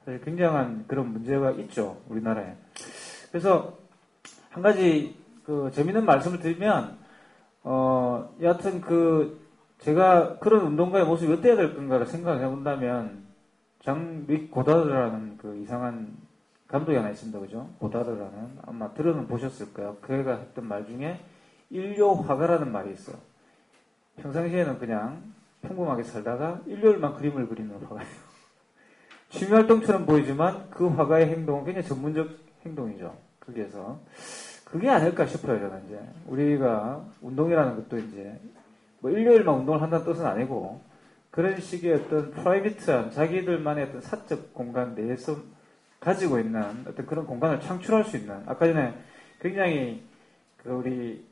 사실 굉장한 그런 문제가 있죠 우리나라에. 그래서 한 가지 그 재밌는 말씀을 드리면 여하튼 제가 그런 운동가의 모습이 어때야 될 건가를 생각해 본다면 장릭 고다르라는 그 이상한 감독이 하나 있습니다. 그죠? 고다르라는 아마 들어는 보셨을 거예요. 그 애가 했던 말 중에 인류 화가라는 말이 있어요. 평상시에는 그냥 평범하게 살다가 일요일만 그림을 그리는 화가예요. 취미활동처럼 보이지만 그 화가의 행동은 굉장히 전문적 행동이죠. 거기에서 그게 아닐까 싶어요. 저는 이제 우리가 운동이라는 것도 이제 뭐 일요일만 운동을 한다는 뜻은 아니고 그런 식의 어떤 프라이빗한 자기들만의 어떤 사적 공간 내에서 가지고 있는 어떤 그런 공간을 창출할 수 있는 아까 전에 굉장히 우리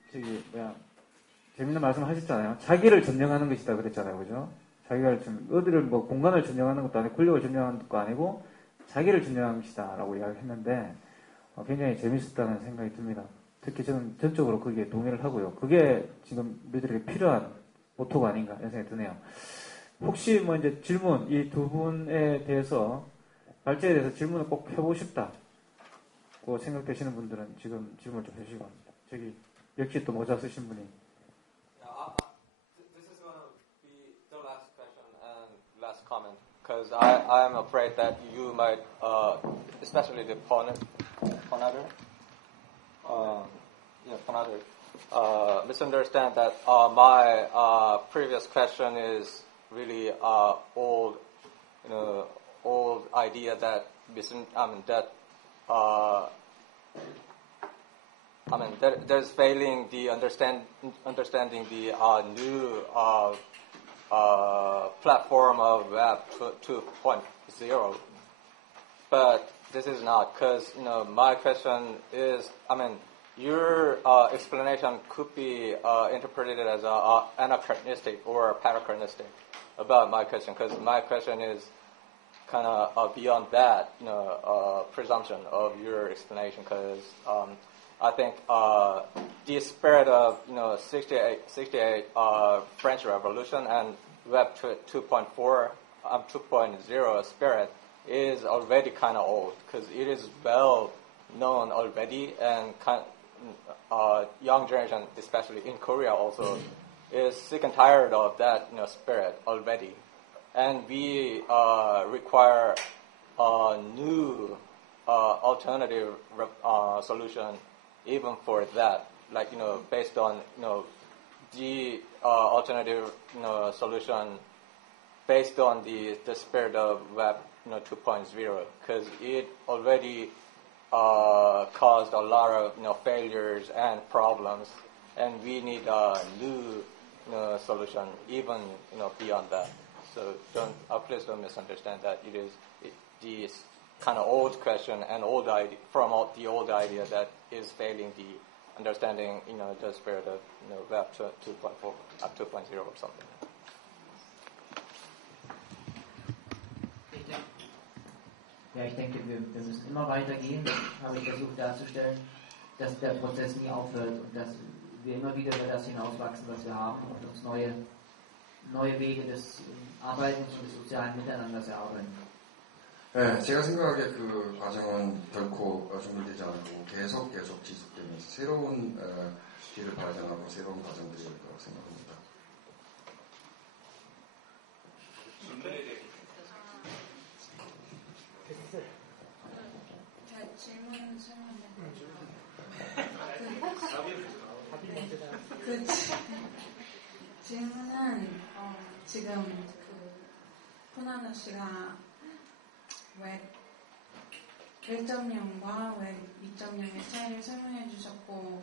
재밌는 말씀 하셨잖아요. 자기를 점령하는 것이다 그랬잖아요. 그죠? 자기가 어디를 뭐 공간을 점령하는 것도 아니고 권력을 점령하는 것도 아니고 자기를 점령하는 것이다 라고 이야기를 했는데 굉장히 재밌었다는 생각이 듭니다. 특히 저는 전적으로 거기에 동의를 하고요. 그게 지금 우리들에게 필요한 모토가 아닌가 이런 생각이 드네요. 혹시 뭐 이제 질문, 이 두 분에 대해서 발제에 대해서 질문을 꼭 해보고 싶다고 생각되시는 분들은 지금 질문을 좀 해주시기 바랍니다. 저기 역시 또 모자 쓰신 분이. This is going to be the last question and last comment because I am afraid that you might, especially the Ponader, misunderstand that my previous question is really old, old idea that there's failing the understanding the new platform of Web 2.0. But this is not, because my question is, your explanation could be interpreted as anachronistic or parachronistic about my question, because my question is kind of beyond that presumption of your explanation, because I think the spirit of 68 French Revolution and Web 2.0 spirit is already kind of old, because it is well known already, and young generation, especially in Korea, also is sick and tired of that spirit already, and we require a new alternative solution even for that, like based on the alternative solution based on the spirit of Web 2.0, because it already caused a lot of failures and problems, and we need a new solution even beyond that. So please don't misunderstand that it is this kind of old question and old idea from the old idea that is failing the understanding the spirit of Web 2.4 up 2.0 or something. Ja, ich denke, wir müssen immer weitergehen, habe ich versucht darzustellen, dass der Prozess nie aufhört und dass wir immer wieder über das hinauswachsen, was wir haben und uns neue Wege des Arbeitens und des sozialen Miteinanders erarbeiten. 네, 제가 생각하기에 그 과정은 결코 종료되지 않고 계속 지속되면서 새로운 길을 발견하고 새로운 과정들이 올 거라고 생각합니다. 제가 질문 질문은 지금 포나노 씨가 웹 1.0과 웹 2.0의 차이를 설명해 주셨고,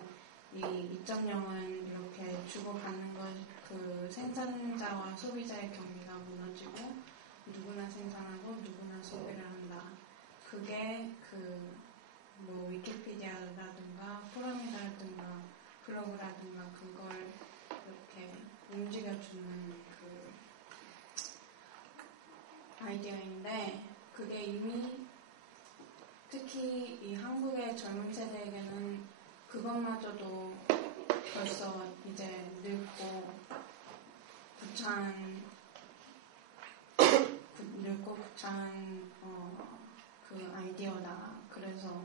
이 2.0은 이렇게 주고받는 것, 그 생산자와 소비자의 경계가 무너지고 누구나 생산하고 누구나 소비를 한다. 그게 뭐 위키피디아라든가 포럼이라든가 블로그라든가 그걸 이렇게 움직여주는 그 아이디어인데, 그게 이미 특히 이 한국의 젊은 세대에게는 그것마저도 벌써 이제 늙고 구차한 그 아이디어다. 그래서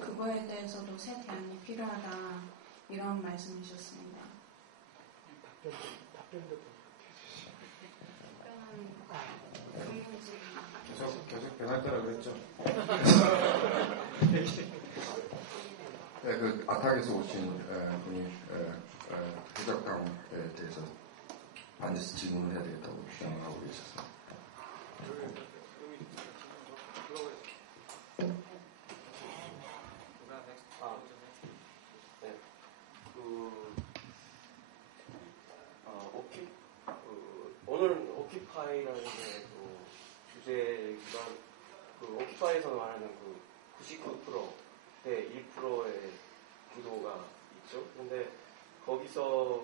그거에 대해서도 새 대안이 필요하다. 이런 말씀이셨습니다. 답변도 계속 변할 거라 그랬죠. 네, 그 아탁에서 오신 분이 해적당에 대해서 반드시 질문을 해야 되겠다고 주장하고 계셨습니다. 오늘 오키파이라는 게 주제가 오키파이에서 말하는 99% 대 1%의 구도가 있죠. 근데 거기서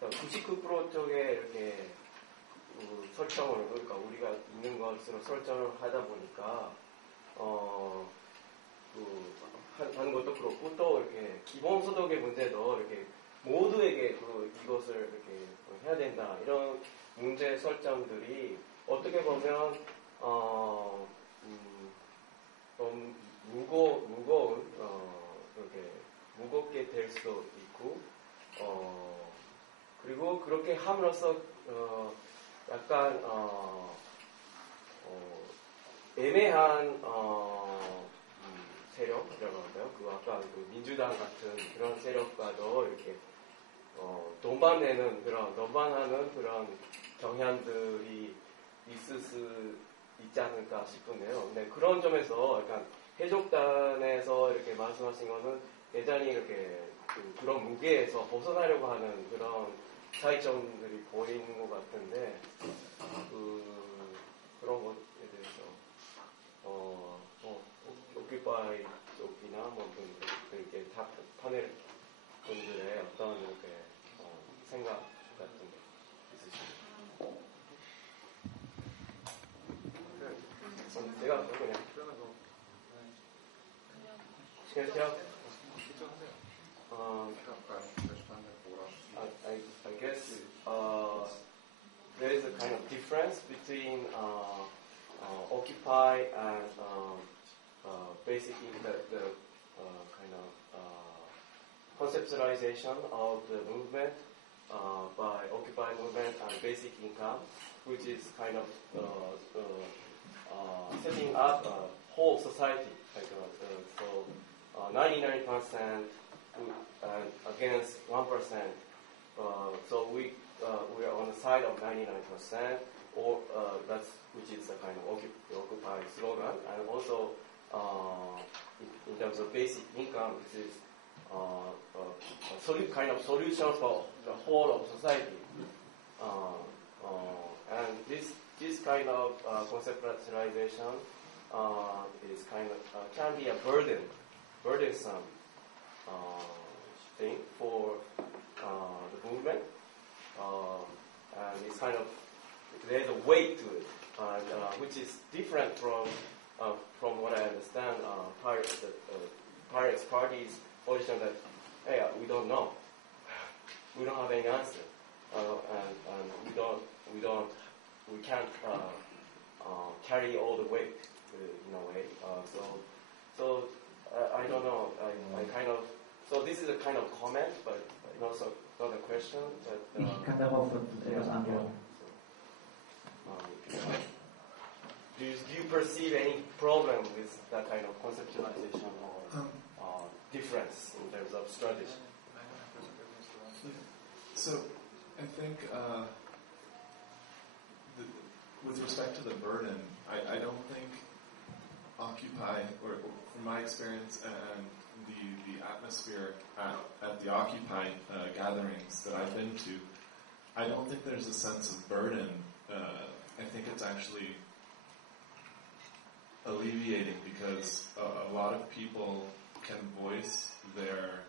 99% 쪽에 이렇게 설정을, 그러니까 우리가 있는 것으로 설정을 하다 보니까 하는 것도 그렇고 또 이렇게 기본소득의 문제도 이렇게 모두에게 이것을 이렇게 해야 된다 이런 문제 설정들이 어떻게 보면 좀 무거운 이렇게 무겁게 될 수도 있고 그리고 그렇게 함으로써 약간 애매한 세력이라고 할까요? 아까 민주당 같은 그런 세력과도 이렇게 논반하는 그런 경향들이 있을 수 있지 않을까 싶은데요. 네, 그런 점에서 약간 해적단에서 이렇게 말씀하신 거는 대단히 이렇게 그런 무게에서 벗어나려고 하는 그런 차이점들이 보이는 것 같은데 그런 것에 대해서 오큐파이 쪽이나 뭐 이렇게 파넬 분들의 어떤 이렇게 생각 같은 게 있으십니까? 제가 그냥 I guess there is a kind of difference between Occupy and basically the kind of conceptualization of the movement by Occupy movement and basic income, which is kind of setting up a whole society, like so 99% against 1%. So we are on the side of 99%, or which is a kind of Occupy slogan, and also in terms of basic income, this is a kind of solution for the whole of society. And this kind of conceptualization is kind of can be a burdensome thing for the movement, and it's kind of there's a weight to it, which is different from what I understand. Pirates Party's position that hey, we don't know, we don't have any answer, and we can't carry all the weight in a way. So I don't know. I kind of this is a kind of comment, but also not a question. But, ich kann darauf etwas antworten. Do you perceive any problem with that kind of conceptualization or difference in terms of strategy? So I think with respect to the burden, I don't think Occupy, or from my experience and the atmosphere at the Occupy gatherings that I've been to, I don't think there's a sense of burden. I think it's actually alleviating because a lot of people can voice their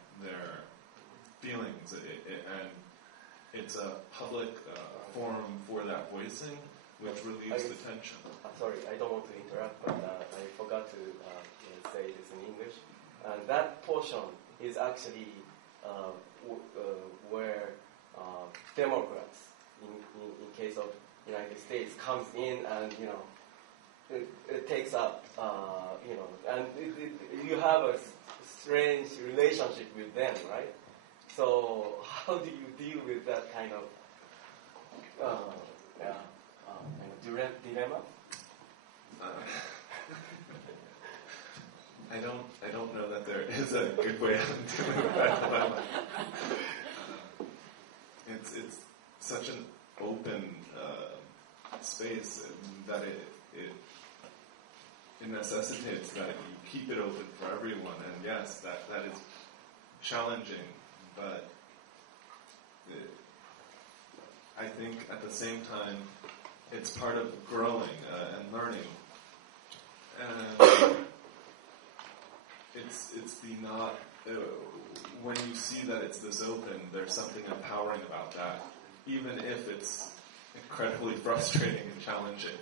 feelings, and it's a public forum for that voicing, which relieves the tension. Sorry, I don't want to interrupt, but I forgot to say this in English. And that portion is actually where Democrats, in case of United States, comes in and it takes up and you have a strange relationship with them, right? So how do you deal with that kind of dilemma? I don't know that there is a good way of dealing with that dilemma. It's such an open space that it necessitates that you keep it open for everyone. And yes, that is challenging, but I think at the same time it's part of growing and learning. And it's the not when you see that it's this open, there's something empowering about that, even if it's incredibly frustrating and challenging.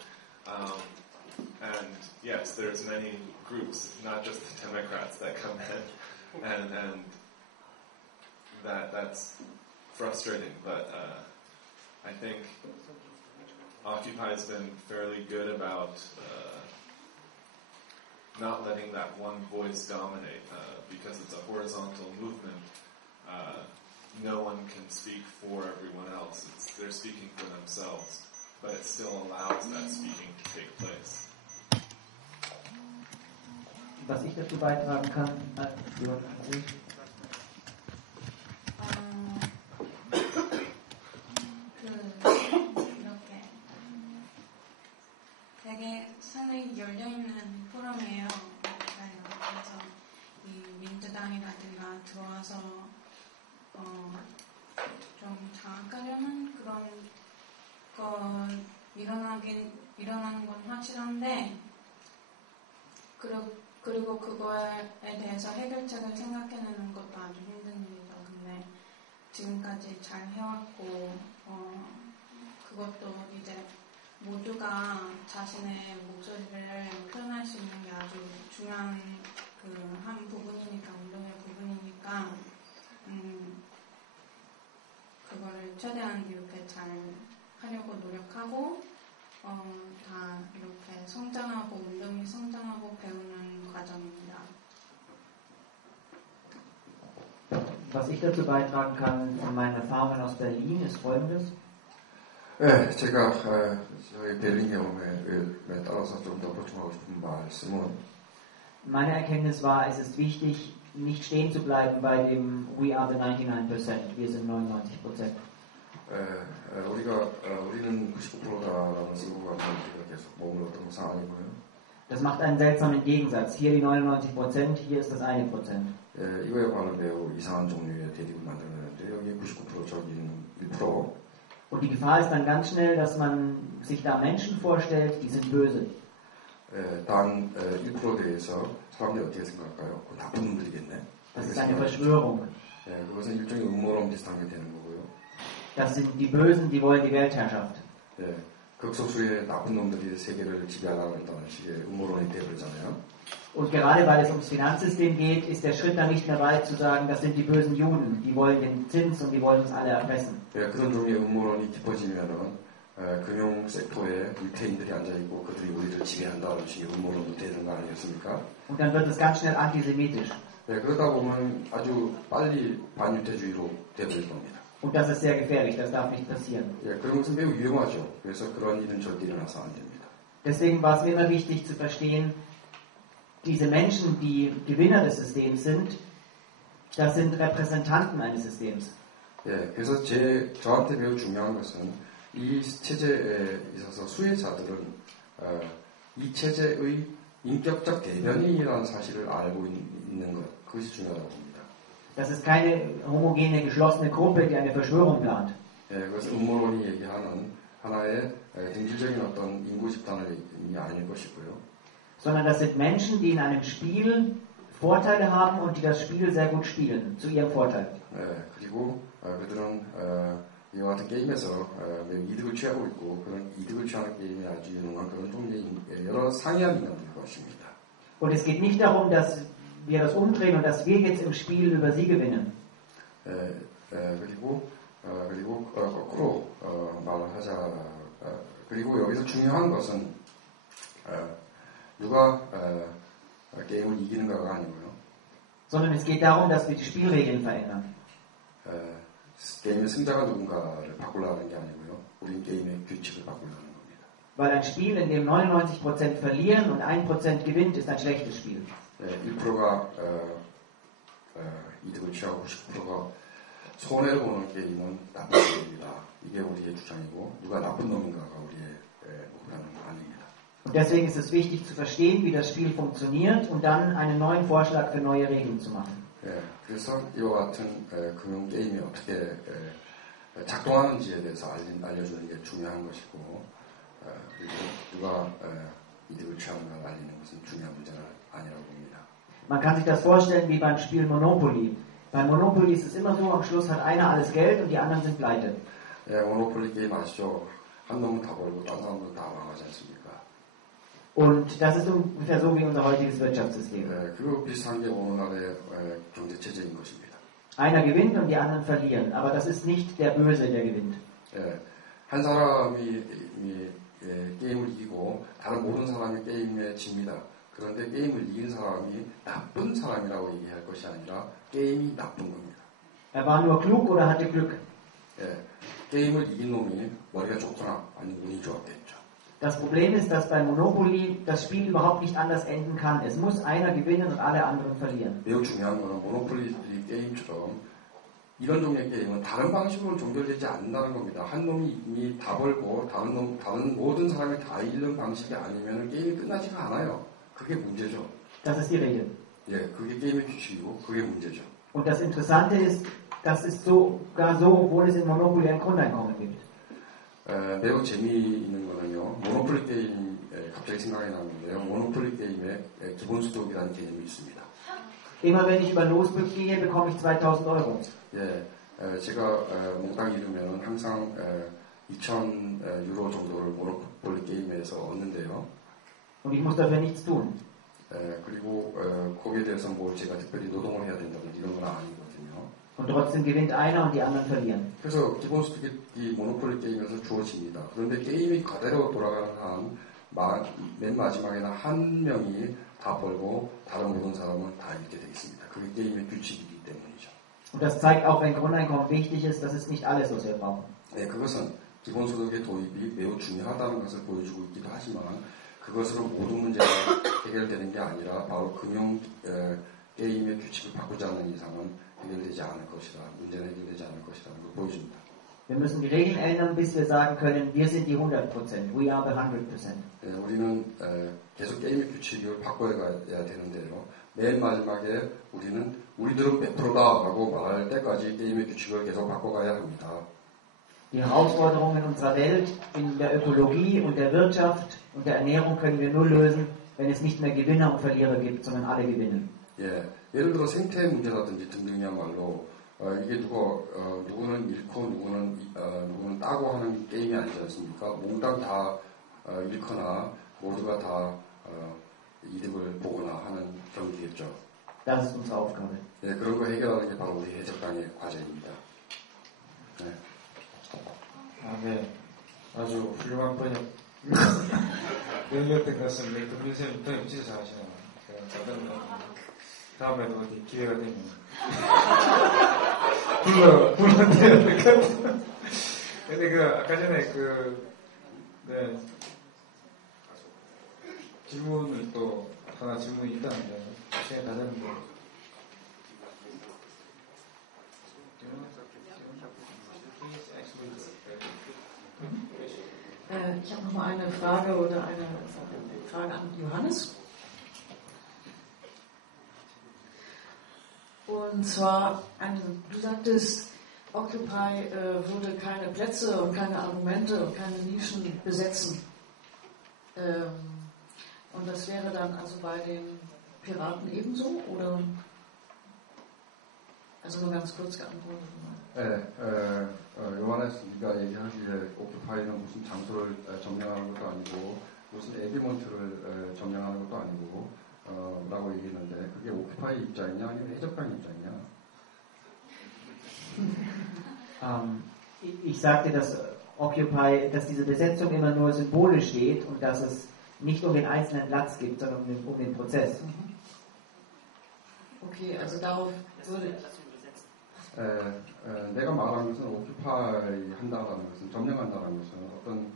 And yes, there's many groups, not just the Democrats, that come in, and that's frustrating. But I think Occupy has been fairly good about not letting that one voice dominate, because it's a horizontal movement. No one can speak for everyone else. They're speaking for themselves, but it still allows that speaking to take place. Was ich dazu beitragen kann, 이렇게 되게 상당히 열려있는 포럼이에요. 그래서 이 민주당이라든가 들어와서 좀 장악하려는 그런 건 일어나는 건 확실한데, 그리고 그거에 대해서 해결책을 생각해내는 것도 아주 힘든 일이죠. 근데 지금까지 잘 해왔고, 그것도 이제 모두가 자신의 목소리를 표현할 수 있는 게 아주 중요한 한 부분이니까, 운동의 부분이니까, 그거를 최대한 이렇게 잘 하려고 노력하고, 다 이렇게 성장하고, 운동이 성장하고 배우는 과정입니다. Was ich dazu beitragen kann von meinen Erfahrungen aus Berlin ist Folgendes. 네, 제가 저희 베를린 경험에 따라서 좀 더 보충하고 싶은 말씀은 Meine Erkenntnis war, es ist wichtig, nicht stehen zu bleiben bei dem We are the 99%, wir sind 99%. 우리는 99%다라는 슬로건을 우리가 계속 머물렀던 상황이고요. Das macht einen seltsamen Gegensatz. Hier die 99%, hier ist das 1%. 이거에 관한 매우 이상한 종류의 대립을 만들어내는데 여기 99% 저기는 1%. Und die Gefahr ist dann ganz schnell, dass man sich da Menschen vorstellt, die sind böse. 단 1%에 대해서 사람들이 어떻게 생각할까요? 그 나쁜 놈들이겠네. Das ist eine Verschwörung. 그것은 일종의 음모론 비슷한 게 되는 거고요. Das sind die Bösen, die wollen die Weltherrschaft. 극소수의 나쁜 놈들이 세계를 지배하려고 한다는 식의 음모론이 되어버리잖아요. Und gerade weil es ums Finanzsystem geht, ist der Schritt dann nicht mehr weit zu sagen, das sind die bösen Juden, die wollen den Zins und die wollen uns alle erpressen. 그런 종류의 음모론이 깊어지면은 금융 섹터에 위태인들이 앉아있고 그들이 우리를 지배한다는 식의 음모론도 되는 거 아니겠습니까? Und dann wird es ganz schnell antisemitisch. 그러다 보면 아주 빨리 반유태주의로 되어버릴 겁니다. Und das ist sehr gefährlich, das darf nicht passieren. 그런 것은 매우 위험하죠. 그래서 그런 일은 절대 일어나서 안 됩니다. Deswegen war es mir immer wichtig zu verstehen, diese Menschen, die Gewinner des Systems sind, das sind Repräsentanten eines Systems. 그래서 저한테 매우 중요한 것은 이 체제에 있어서 수혜자들은 이 체제의 인격적 대변인이라는 사실을 알고 있는 것, 그것이 중요하다고 봅니다. Das ist keine homogene, geschlossene Gruppe, die eine Verschwörung plant. 그것은 음모론이 얘기하는 하나의 등질적인 어떤 인구 집단이 아닐 것이고요. Sondern das sind Menschen, die in einem Spiel Vorteile haben und die das Spiel sehr gut spielen, zu ihrem Vorteil. 그리고 그들은 이와 같은 게임에서 매우 이득을 취하고 있고 그런 이득을 취하는 게임에 아주 유능한 그런 종류의 여러 상이한 인간들일 것입니다. Und es geht nicht darum, dass wir das umdrehen und dass wir jetzt im Spiel über sie gewinnen. 그리고 거꾸로 말을 하자. 그리고 여기서 중요한 것은 누가 게임을 이기는가가 아니고요. Sondern es geht darum, dass wir die Spielregeln verändern. 게임의 승자가 누군가를 바꾸려는 게 아니고요. 우린 게임의 규칙을 바꾸려는 겁니다. Weil ein Spiel, in dem 99% verlieren und 1% gewinnt, ist ein schlechtes Spiel. 1%가 이득을 취하고 99%가 손해를 보는 게임은 나쁜 게임이다. 이게 우리의 주장이고 누가 나쁜 놈인가가 우리의 목표는 아닙니다. Und deswegen ist es wichtig zu verstehen, wie das Spiel funktioniert und dann einen neuen Vorschlag für neue Regeln zu machen. 그래서 이와 같은 금융 게임이 어떻게 작동하는지에 대해서 알려주는 게 중요한 것이고 그리고 누가 이득을 취하는가를 알리는 것은 중요한 문제는 아니라고 봅니다. Man kann sich das vorstellen wie beim Spiel Monopoly. Bei Monopoly ist es immer so, am Schluss hat einer alles Geld und die anderen sind pleite. 모노폴리 게임 아시죠? 한 놈은 다 벌고 딴 사람은 다 망하지 않습니까? Und das ist ungefähr so wie unser heutiges Wirtschaftssystem. 그리고 비슷한 게 오늘날의 경제 체제인 것입니다. Einer gewinnt und die anderen verlieren, aber das ist nicht der Böse, der gewinnt. 한 사람이 게임을 이기고 다른 모든 사람이 게임에 집니다. 그런데 게임을 이긴 사람이 나쁜 사람이라고 얘기할 것이 아니라 게임이 나쁜 겁니다. Er war nur klug oder hatte Glück. 게임을 이긴 놈이 머리가 좋거나 아니면 운이 좋았겠죠. Das Problem ist, dass bei Monopoly das Spiel überhaupt nicht anders enden kann. Es muss einer gewinnen und alle anderen verlieren. 매우 중요한 것은 모노폴리 게임처럼 이런 종류의 게임은 다른 방식으로 종결되지 않는다는 겁니다. 한 놈이 이미 다 벌고 다른 모든 사람이 다 잃는 방식이 아니면 게임이 끝나지가 않아요. 그게 문제죠. Das ist die Regel. 그게 게임의 규칙이고 그게 문제죠. Und das Interessante ist, das ist sogar so, obwohl es in Monopoly ein Grundeinkommen gibt. 매우 재미있는 거는요. 모노폴리 게임 갑자기 생각이 나는데요. 모노폴리 게임에 기본소득이라는 개념이 있습니다. Immer wenn ich über Losglück gehe, bekomme ich 2.000 Euro. 제가 몽땅 잃으면 항상 2,000 유로 정도를 모노폴리 게임에서 얻는데요. Und ich muss dafür nichts tun. 그리고 거기에 대해서 뭘 제가 특별히 노동을 해야 된다든지 이런 건 아니거든요. Und trotzdem gewinnt einer und die anderen verlieren. 그래서 기본소득이 이 모노폴리 게임에서 주어집니다. 그런데 게임이 그대로 돌아가는 한 맨 마지막에는 한 명이 다 벌고 다른 모든 사람은 다 잃게 되겠습니다. 그게 게임의 규칙이기 때문이죠. Und das zeigt auch, wenn Grundeinkommen wichtig ist, das ist nicht alles, was wir brauchen. 그것은 기본소득의 도입이 매우 중요하다는 것을 보여주고 있기도 하지만 그것으로 모든 문제가 해결되는 게 아니라 바로 금융 게임의 규칙을 바꾸지 않는 이상은 해결되지 않을 것이다. 문제는 해결되지 않을 것이라는 걸 보여줍니다. Wir müssen die Regeln ändern, bis wir sagen können, wir sind die 100%, we are the 100%. 우리는 계속 게임의 규칙을 바꿔야 되는데요. 맨 마지막에 우리들은 100%다라고 말할 때까지 게임의 규칙을 계속 바꿔가야 합니다. Die Herausforderungen unserer Welt in der Ökologie und der Wirtschaft und der Ernährung können wir nur lösen, wenn es nicht mehr Gewinner und Verlierer gibt, sondern alle gewinnen. 예를 들어 생태 문제라든지 등등이야말로 이게 누구는 잃고 누구는 따고 하는 게임이 아니지 않습니까? 몽땅 다 잃거나 모두가 다 이득을 보거나 하는 경기겠죠. Das ist unsere Aufgabe. 그런 거 해결하는 게 바로 우리 해적당의 과제입니다. 아주 훌륭한 번역 내용이었던 것 같습니다. 금민선생님 번역 진짜 잘하시네요. 다음에도 어디 기회가 되면 불러내야 될 것 같아요. 근데 아까 전에 질문을 또 하나 질문이 있다는데 시간이 다 됐는데 Ich habe noch mal eine Frage oder eine Frage an Johannes. Und zwar, du sagtest, Occupy würde keine Plätze und keine Argumente und keine Nischen besetzen. Und das wäre dann also bei den Piraten ebenso? Oder? Also nur ganz kurz geantwortet. 요하네스 네가 얘기하기에 오큐파이는 무슨 장소를 점령하는 것도 아니고 무슨 에비먼트를 점령하는 것도 아니고 라고 얘기했는데 그게 오큐파이 입장이냐 아니면 해적당 입장이냐? Ich sagte, dass Occupy, dass diese Besetzung immer nur symbolisch steht und dass es nicht um den einzelnen Platz geht, sondern um den Prozess. Okay, also darauf würde 내가 말한 것은 오큐파이 한다라는 것은 점령한다는 것은 어떤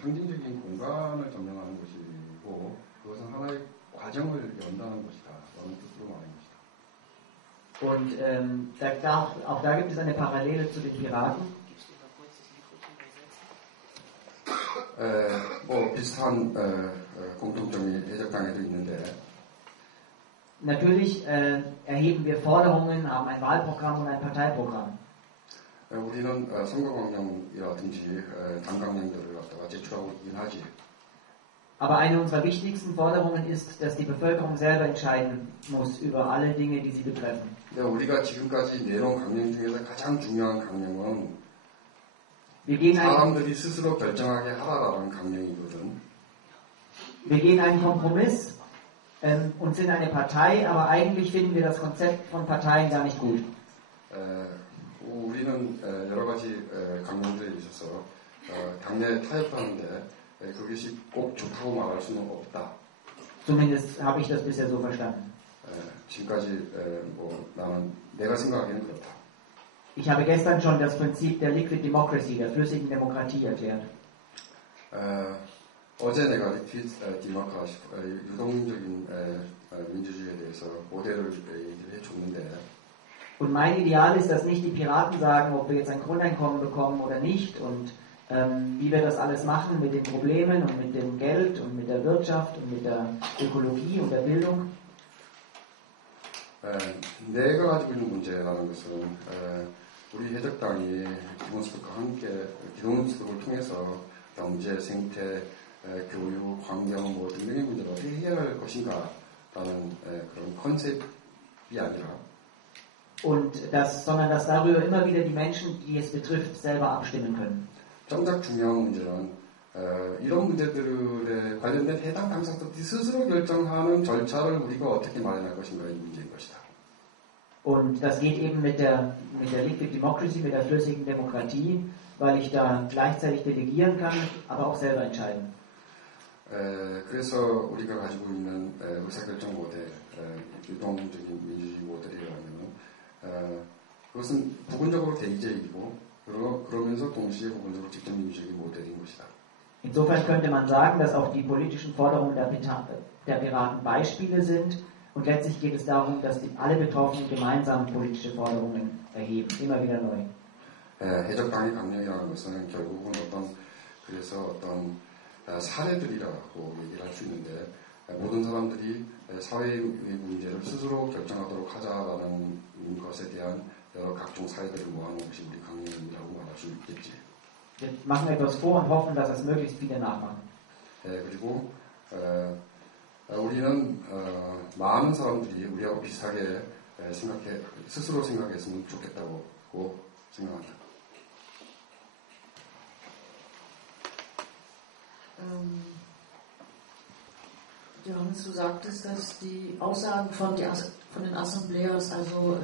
상징적인 공간을 점령하는 것이고 그것은 하나의 과정을 연다는 것이다. 라는 뜻으로 말한 것이다. Und auch da gibt es eine Parallele zu den Piraten. 비슷한 공통점이 해적당에도 있는데 Natürlich erheben wir Forderungen, haben ein Wahlprogramm und ein Parteiprogramm. 우리는 선거광령이라든지 당광령들을 갖다가 제출하고 있긴 하지. Aber eine unserer wichtigsten Forderungen ist, dass die Bevölkerung selber entscheiden muss über alle Dinge, die sie betreffen. 우리가 지금까지 내놓은 강령 중에서 가장 중요한 강령은 Wir gehen 사람들이 스스로 결정하게 하라라는 강령이거든. wir gehen einen Kompromiss und sind eine Partei, aber eigentlich finden wir das Konzept von Parteien gar nicht gut. 우리는 여러 가지 강령들이 있어서 당내에 타협하는데 그것이 꼭 좋다고 말할 수는 없다. Zumindest habe ich das bisher so verstanden. 지금까지 나는 내가 생각하기에는 그렇다. Ich habe gestern schon das Prinzip der Liquid Democracy, der flüssigen Demokratie erklärt. 어제 내가 리퀴드 디모크라시, 유동적인 민주주의에 대해서 모델을 얘기를 해줬는데 Und mein Ideal ist, dass nicht die Piraten sagen, ob wir jetzt ein Grundeinkommen bekommen oder nicht und wie wir das alles machen mit den Problemen und mit dem Geld und mit der Wirtschaft und mit der Ökologie und der Bildung. 내가 가지고 있는 문제라는 것은 우리 해적당이 기본소득과 함께 기본소득을 통해서 경제, 생태, 교육, 환경 등등의 문제를 어떻게 해결할 것인가라는 그런 컨셉이 아니라 sondern dass darüber immer wieder die Menschen, die es betrifft, selber abstimmen können. 정작 중요한 문제는 이런 문제들에 관련된 해당 당사자들이 스스로 결정하는 절차를 우리가 어떻게 마련할 것인가의 문제인 것이다. Und das geht eben mit der Liquid Democracy, mit der flüssigen Demokratie, weil ich da gleichzeitig delegieren kann, aber auch selber entscheiden. 그래서 우리가 가지고 있는 의사결정 모델, 유동적인 민주주의 모델이라면 그것은 부분적으로 대의제이고 그러면서 동시에 부분적으로 직접 민주주의 모델인 것이다. Insofern könnte man sagen, dass auch die politischen Forderungen der Piraten Beispiele sind und letztlich geht es darum, dass alle Betroffenen gemeinsam politische Forderungen erheben, immer wieder neu. 해적당의 강령이라는 것은 결국은 어떤 사례들이라고 얘기를 할 수 있는데 모든 사람들이 사회의 문제를 스스로 결정하도록 하자라는 것에 대한 여러 각종 사례들을 모아놓은 것이 우리 강령이라고 말할 수 있겠지. Wir machen etwas vor und hoffen, dass es möglichst viele nachmachen. 그리고 우리는 많은 사람들이 우리하고 비슷하게 스스로 생각했으면 좋겠다고 생각한다. Johannes, du sagtest, dass die Aussagen von den Assembleas also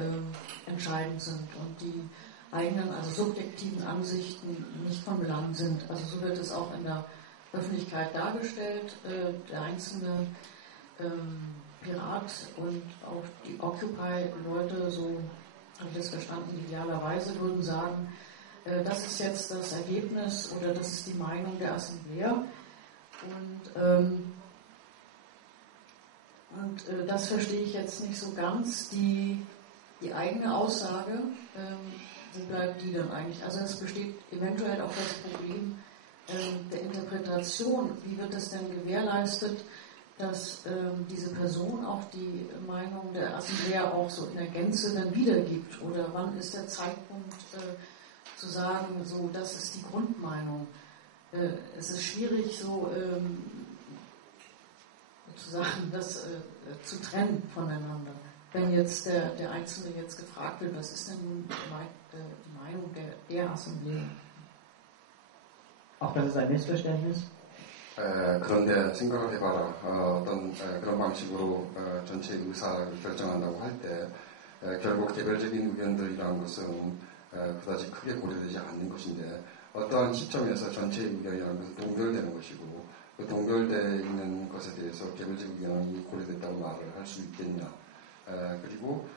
entscheidend sind und die eigenen, also subjektiven Ansichten nicht von Belang sind. Also so wird es auch in der Öffentlichkeit dargestellt. Der einzelne Pirat und auch die Occupy-Leute, so habe ich das verstanden, idealerweise würden sagen, das ist jetzt das Ergebnis oder das ist die Meinung der Assemblea. Und das verstehe ich jetzt nicht so ganz. Die eigene Aussage, wo bleibt die denn eigentlich? Also es besteht eventuell auch das Problem der Interpretation. Wie wird es denn gewährleistet, dass diese Person auch die Meinung der Assemblea auch so in der Gänze dann wiedergibt? Oder wann ist der Zeitpunkt zu sagen, so das ist die Grundmeinung? Es ist schwierig, so sozusagen das zu trennen voneinander. Wenn jetzt der Einzelne jetzt gefragt wird, was ist denn nun die Meinung der Assemblea? Auch das ist ein Missverständnis. 그런데 생각을 해봐라. 그런 방식으로 전체 의사를 결정한다고 할 때 결국 개별적인 의견들이라는 것은 그다지 크게 고려되지 않는 것인데 어떠한 시점에서 전체의 의견이라는 것은 동결되는 것이고 그 동결되어 있는 것에 대해서 개별적 의견이 고려됐다고 말을 할 수 있겠냐. 그리고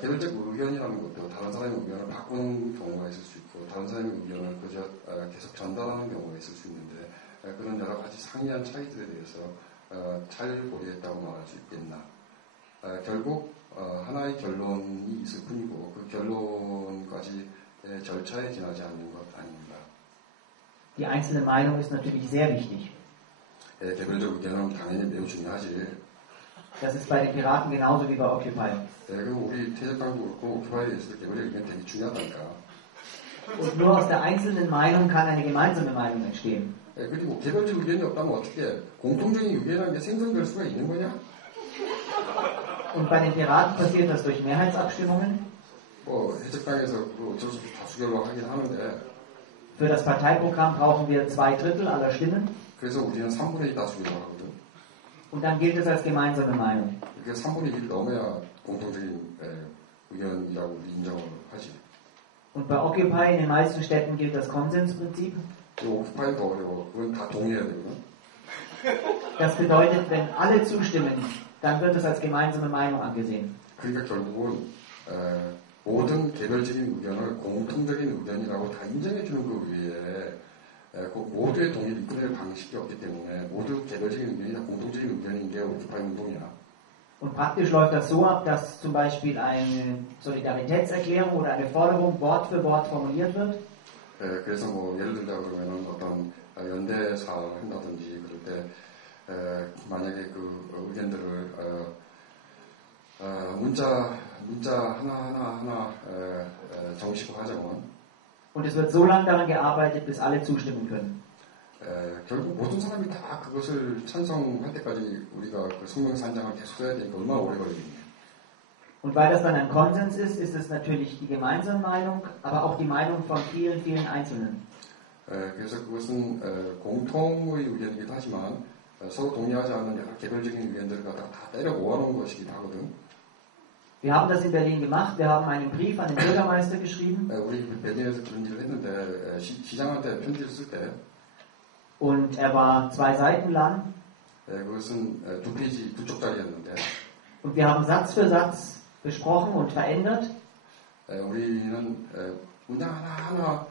개별적 의견이라는 것도 다른 사람의 의견을 바꾸는 경우가 있을 수 있고 다른 사람의 의견을 그저 계속 전달하는 경우가 있을 수 있는데 그런 여러 가지 상이한 차이들에 대해서 잘 고려했다고 말할 수 있겠나. 결국 하나의 결론이 있을 뿐이고 그 결론까지 절차에 지나지 않는 것 아닙니다. Die einzelne Meinung ist natürlich sehr wichtig. 개별적 의견은 당연히 매우 중요하지. Das ist bei den Piraten genauso wie bei Occupy. 그리고 우리 태적당도 그렇고 오큐파이에 대해서도 개별적 의견 되게 중요하다니까. Und nur aus der einzelnen Meinung kann eine gemeinsame Meinung entstehen. 그리고 개별적 의견이 없다면 어떻게 공통적인 의견이라는 게 생성될 수가 있는 거냐? Und bei den Piraten passiert das durch Mehrheitsabstimmungen. 해적당에서 어쩔 수 없이 다수결로 하긴 하는데. Für das Parteiprogramm brauchen wir 2/3 aller Stimmen. 그래서 우리는 3분의 2 다수를 하거든. Und dann gilt es als gemeinsame Meinung. 그게 3분의 1을 넘어야 공통적인 의견이라고 인정을 하지. Und bei Occupy in den meisten Städten gilt das Konsensprinzip. 오큐파이는 더 어려워. 그건 다 동의해야 되거든. Das bedeutet, wenn alle zustimmen, dann wird es als gemeinsame Meinung angesehen. 그러니까 결국은 모든 개별적인 의견을 공통적인 의견이라고 다 인정해주는 그 위에 그 모두의 동의를 이끌어낼 방식이 없기 때문에 모두 개별적인 의견이 다 공통적인 의견인 게 오큐파이 운동이야. Und praktisch läuft das so ab, dass zum Beispiel eine Solidaritätserklärung oder eine Forderung Wort für Wort formuliert wird. 그래서 뭐 예를 들자 그러면은 어떤 연대사를 한다든지 그럴 때 만약에 그 의견들을 문자 하나 정식으로 하자면 Und es wird so lange daran gearbeitet, bis alle zustimmen können. 결국 모든 사람이 다 그것을 찬성할 때까지 우리가 그 성명산장을 계속 써야 되니까 얼마나 오래 걸리겠냐. Und weil das dann ein Konsens ist, ist es natürlich die gemeinsame Meinung, aber auch die Meinung von vielen, vielen Einzelnen. 그래서 그것은 공통의 의견이기도 하지만 서로 동의하지 않는 여러 개별적인 의견들을 갖다가 다 때려 모아놓은 것이기도 하거든. Wir haben das in Berlin gemacht. Wir haben einen Brief an den Bürgermeister geschrieben. 우리 베를린에서 그런 일을 했는데 시장한테 편지를 쓸 때. Und er war 2 Seiten lang. 그것은 2 쪽짜리였는데. Und wir haben Satz für Satz besprochen und verändert. 우리는 문장 하나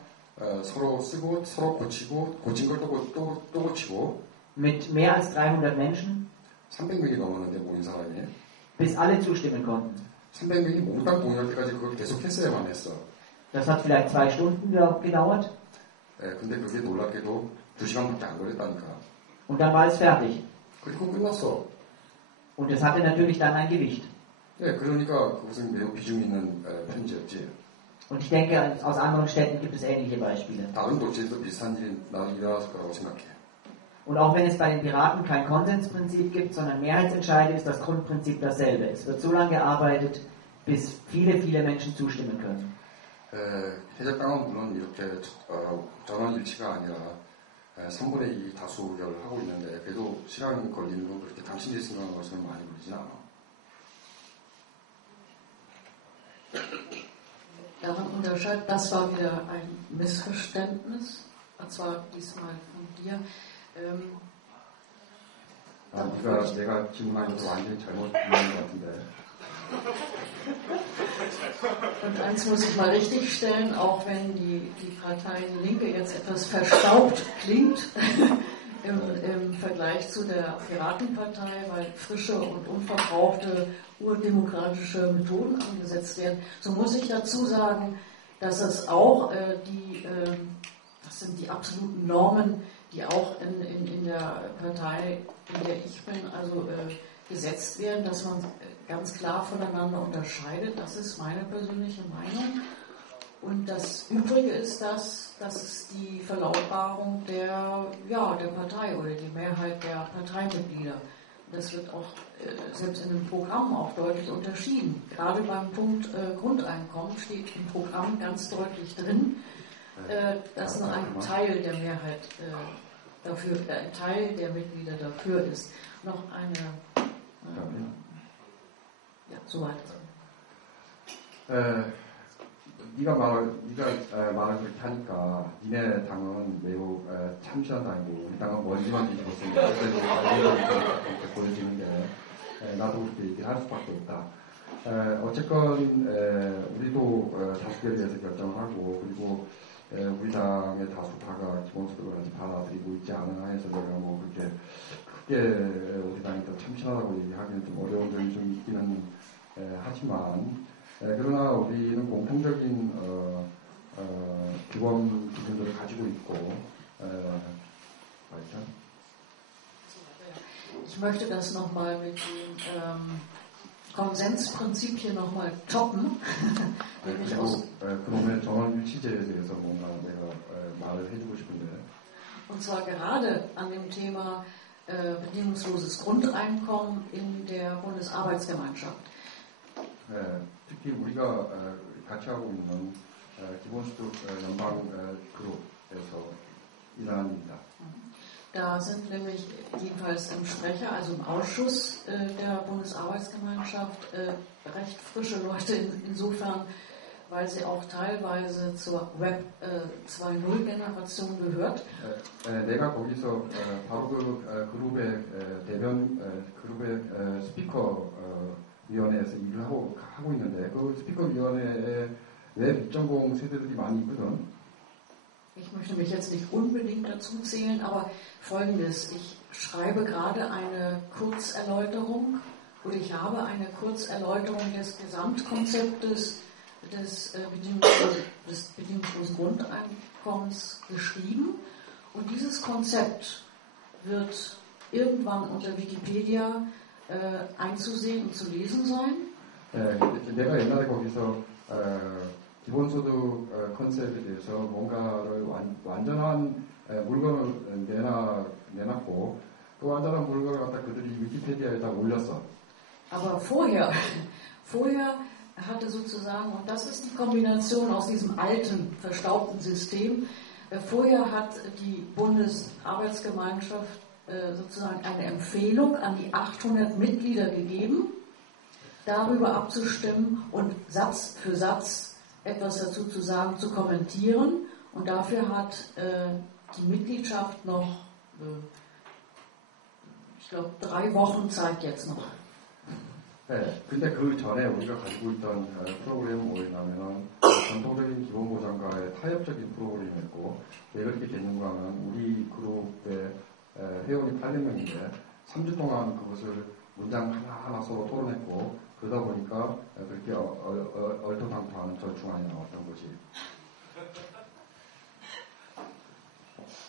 서로 쓰고 서로 고치고 고친 걸 또 고치고. Mit mehr als 300 Menschen. 300명이 넘었는데 모인 사람이. Bis alle zustimmen konnten. 300명이 몽땅 동의할 때까지 그걸 계속 했어야만 했어. Das hat vielleicht 2 Stunden gedauert. 근데 그게 놀랍게도 2시간밖에 안 걸렸다니까. Und dann war es fertig. 그리고 끝났어. Und es hatte natürlich dann ein Gewicht. 그러니까 그것은 매우 비중 있는 편지였지. Und ich denke, aus anderen Städten gibt es ähnliche Beispiele. 다른 도시에서 비슷한 일이 일어났을 거라고 생각해. Und auch wenn es bei den Piraten kein Konsensprinzip gibt, sondern Mehrheitsentscheide, ist das Grundprinzip dasselbe. Es wird so lange gearbeitet, bis viele, viele Menschen zustimmen können. 해적당은 물론 이렇게 전원일치가 아니라 3분의 2 다수 의결을 하고 있는데 그래도 시간 걸리는 건 그렇게 당신들이 생각하는 것처럼 많이 걸리진 않아. Daran unterscheidet, das war wieder ein Missverständnis, und zwar diesmal von dir. 내가 질문한 것도 완전히 잘못 이해한 것 같은데. Und eins muss ich mal richtig stellen, auch wenn die Partei Die Linke jetzt etwas verstaubt klingt im Vergleich zu der Piratenpartei, weil frische und unverbrauchte urdemokratische Methoden angesetzt werden, so muss ich dazu sagen, dass es auch das sind die absoluten Normen, die auch in der Partei, in der ich bin, also gesetzt werden, dass man ganz klar voneinander unterscheidet. Das ist meine persönliche Meinung. Und das Übrige ist das ist die Verlautbarung der Partei oder die Mehrheit der Parteimitglieder. Das wird auch selbst in dem Programm auch deutlich unterschieden. Gerade beim Punkt Grundeinkommen steht im Programm ganz deutlich drin, dass nur ein Teil der Mehrheit dafür, ein Teil der Mitglieder dafür ist. Noch eine soweit. 네가 말을 그렇게 하니까 니네 당은 매우 참신한 당이고 우리 당은 멀지만 뒤집었으니까 그렇게 보여지는 게 나도 그렇게 얘기를 할 수밖에 없다. 어쨌건 우리도 다수결에 대해서 결정을 하고 그리고 우리 당의 다수파가 기본소득을 아직 받아들이고 있지 않은 한에서 내가 뭐 그렇게 크게 우리 당이 더 참신하다고 얘기하기는 좀 어려운 점이 좀 있기는 하지만 그러나 우리는 공통적인 기본 기준들을 가지고 있고 맞죠? Ich möchte das nochmal mit dem Konsensprinzip hier nochmal toppen. 그놈의 전원일치제에 대해서 뭔가 내가 말을 해주고 싶은데. Und zwar gerade an dem Thema bedingungsloses Grundeinkommen in der Bundesarbeitsgemeinschaft. 특히 우리가 같이 하고 있는 기본소득 연방 그룹 일어난 일입니다. Da sind nämlich jedenfalls im Sprecher, also im Ausschuss der Bundesarbeitsgemeinschaft, recht frische Leute insofern, weil sie auch teilweise zur Web 2.0 Generation gehört. 내가 거기서 바로 그 그룹의 대변 그룹의 스피커 위원회에서 일을 하고 있는데 그 스피커 위원회에 웹 2.0 세대들이 많이 있거든. Ich möchte mich jetzt nicht unbedingt dazu zählen, aber Folgendes: Ich schreibe gerade eine Kurzerläuterung oder ich habe eine Kurzerläuterung des Gesamtkonzeptes des bedingungslosen Grundeinkommens geschrieben und dieses Konzept wird irgendwann unter Wikipedia einzusehen und zu lesen sein. 내가 옛날에 거기서 기본소득 컨셉에 대해서 뭔가를 완전한 물건을 내놨고 그 완전한 물건을 갖다 그들이 위키pedia에다 올렸어. Aber vorher hatte sozusagen, und das ist die Kombination aus diesem alten, verstaubten System, vorher hat die Bundesarbeitsgemeinschaft sozusagen eine Empfehlung an die 800 Mitglieder gegeben, darüber abzustimmen und Satz für Satz etwas dazu zu sagen, zu kommentieren. Und dafür hat die Mitgliedschaft noch, ich glaube, 3 Wochen Zeit jetzt noch. 네, 근데 그 전에 우리가 가지고 있던 프로그램은 뭐였냐면은 전통적인 기본보장과의 타협적인 프로그램이었고 왜 그렇게 됐는가 하면 우리 그룹의 회원이 800명인데 3주 동안 그것을 문장 하나하나 서로 토론했고 그러다 보니까 그렇게 얼토당토하는 절충안이 나왔던 거지.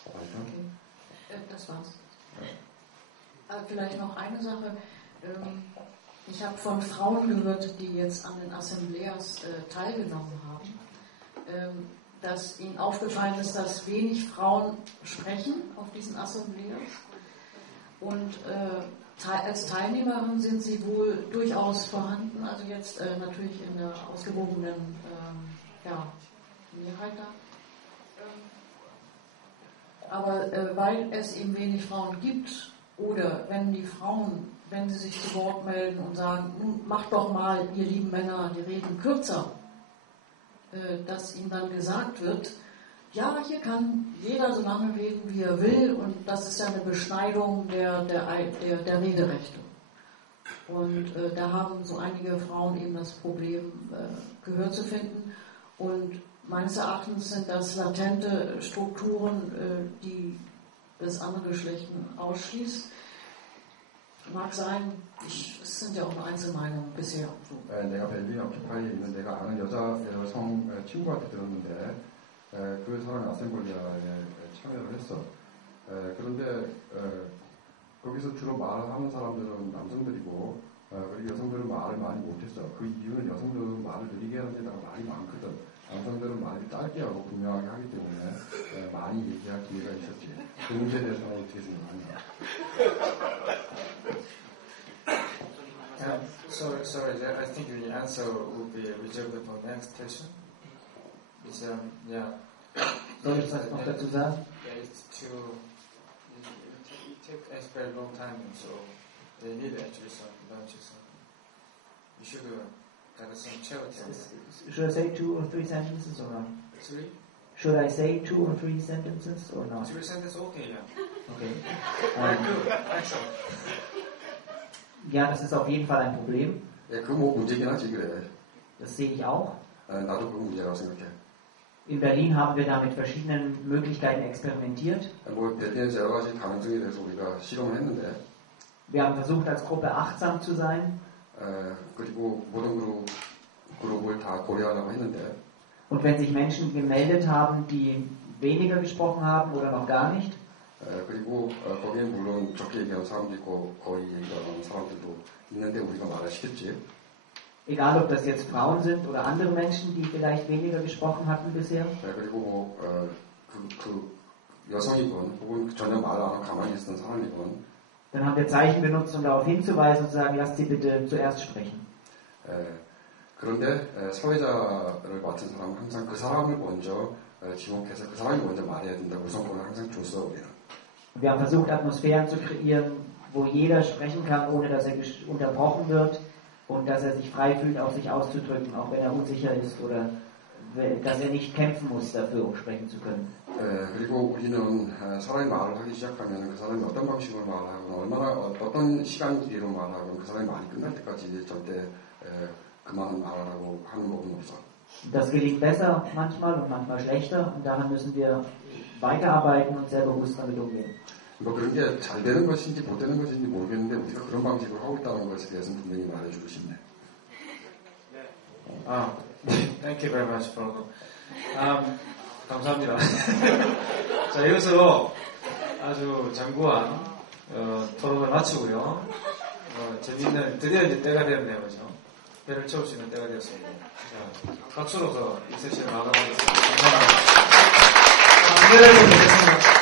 Okay. Das war's. Vielleicht noch eine Sache. Ich habe von Frauen gehört, die jetzt an den Assembleas teilgenommen haben, dass ihnen aufgefallen ist, dass wenig Frauen sprechen auf diesen Assembleas. Und als Teilnehmerin sind sie wohl durchaus vorhanden, also jetzt natürlich in der ausgewogenen Mehrheit da. Aber weil es eben wenig Frauen gibt, oder wenn die Frauen, wenn sie sich zu Wort melden und sagen, macht doch mal, ihr lieben Männer, die reden kürzer, dass ihnen dann gesagt wird, ja, hier kann jeder so lange reden, wie er will, und das ist ja eine Beschneidung der Rederechte. Und da haben so einige Frauen eben das Problem, Gehör zu finden. Und meines Erachtens sind das latente Strukturen, die das andere Geschlecht ausschließt. Mag sein, es sind ja auch nur Einzelmeinungen bisher. So. 내가 벨기에 오키파이에 있는 내가 아는 여성 친구한테 들었는데 그 사람이 아셈블리아에 참여를 했어. 그런데 거기서 주로 말을 하는 사람들은 남성들이고 그리고 여성들은 말을 많이 못했어. 그 이유는 여성들은 말을 느리게 하는 데다가 말이 많거든. 남성들은 말이 짧게 하고 분명하게 하기 때문에 많이 얘기할 기회가 있었지. 그 문제에 대해서는 어떻게 생각하냐? Sorry, I think the answer will be reserved for next session. It's, Soll ich was noch dazu sagen? Yeah, it takes very long time, so they need actually some lunches. You should gather some charities. Should I say 2 or 3 sentences or not? 3? Should I say 2 or 3 sentences or not? 3 sentences, okay, yeah. Okay. Very good, excellent. Ja, das ist auf jeden Fall ein Problem. 예, 그거 뭐 문제긴 하지 그래. Das sehe ich auch. 나도 그거 문제라고 생각해. In Berlin haben wir da mit verschiedenen Möglichkeiten experimentiert. 뭐 베트남에서 여러 가지 가능성에 대해서 우리가 실험을 했는데. Wir haben versucht, als Gruppe achtsam zu sein. 그리고 모든 그룹을 다 고려하려고 했는데. Und wenn sich Menschen gemeldet haben, die weniger gesprochen haben oder noch gar nicht. 그리고 거기에 물론 적게 얘기하는 사람도 있고 거의 얘기 안 하는 사람들도 있는데 우리가 말을 시켰지. Egal, ob das jetzt Frauen sind oder andere Menschen, die vielleicht weniger gesprochen hatten bisher. 그리고 그 여성이건 혹은 전혀 말 안 하고 가만히 있었던 사람이건. Dann haben wir Zeichen benutzt, um darauf hinzuweisen und zu sagen, lasst sie bitte zuerst sprechen. 그런데 사회자를 맡은 사람은 항상 그 사람을 먼저 지목해서 그 사람이 먼저 말해야 된다고 우선권을 항상 줬어 우리는. Wir haben versucht, Atmosphären zu kreieren, wo jeder sprechen kann, ohne dass er unterbrochen wird und dass er sich frei fühlt, auch sich auszudrücken, auch wenn er unsicher ist oder dass er nicht kämpfen muss dafür, um sprechen zu können. 그리고 우리는 사람이 말을 하기 시작하면 그 사람이 어떤 방식으로 말하고 얼마나 어떤 시간 뒤로 말하고 그 사람이 말이 끝날 때까지 이제 절대 그만 말하라고 하는 법은 없어. Das gelingt besser manchmal und manchmal schlechter und daran müssen wir weiterarbeiten und sehr bewusst damit umgehen. 뭐 그런 게 잘 되는 것인지 못 되는 것인지 모르겠는데 우리가 그런 방식으로 하고 있다는 것에 대해서는 분명히 말해주고 싶네. Thank you very much, Progo. 감사합니다. 자, 이것으로 아주 장구한 토론을 마치고요. 재밌는 드디어 이제 때가 되었네요, 그죠? 배를 채울 수 있는 때가 되었습니다. 자, 박수로서 이 세션을 마감하겠습니다. 감사합니다. 네,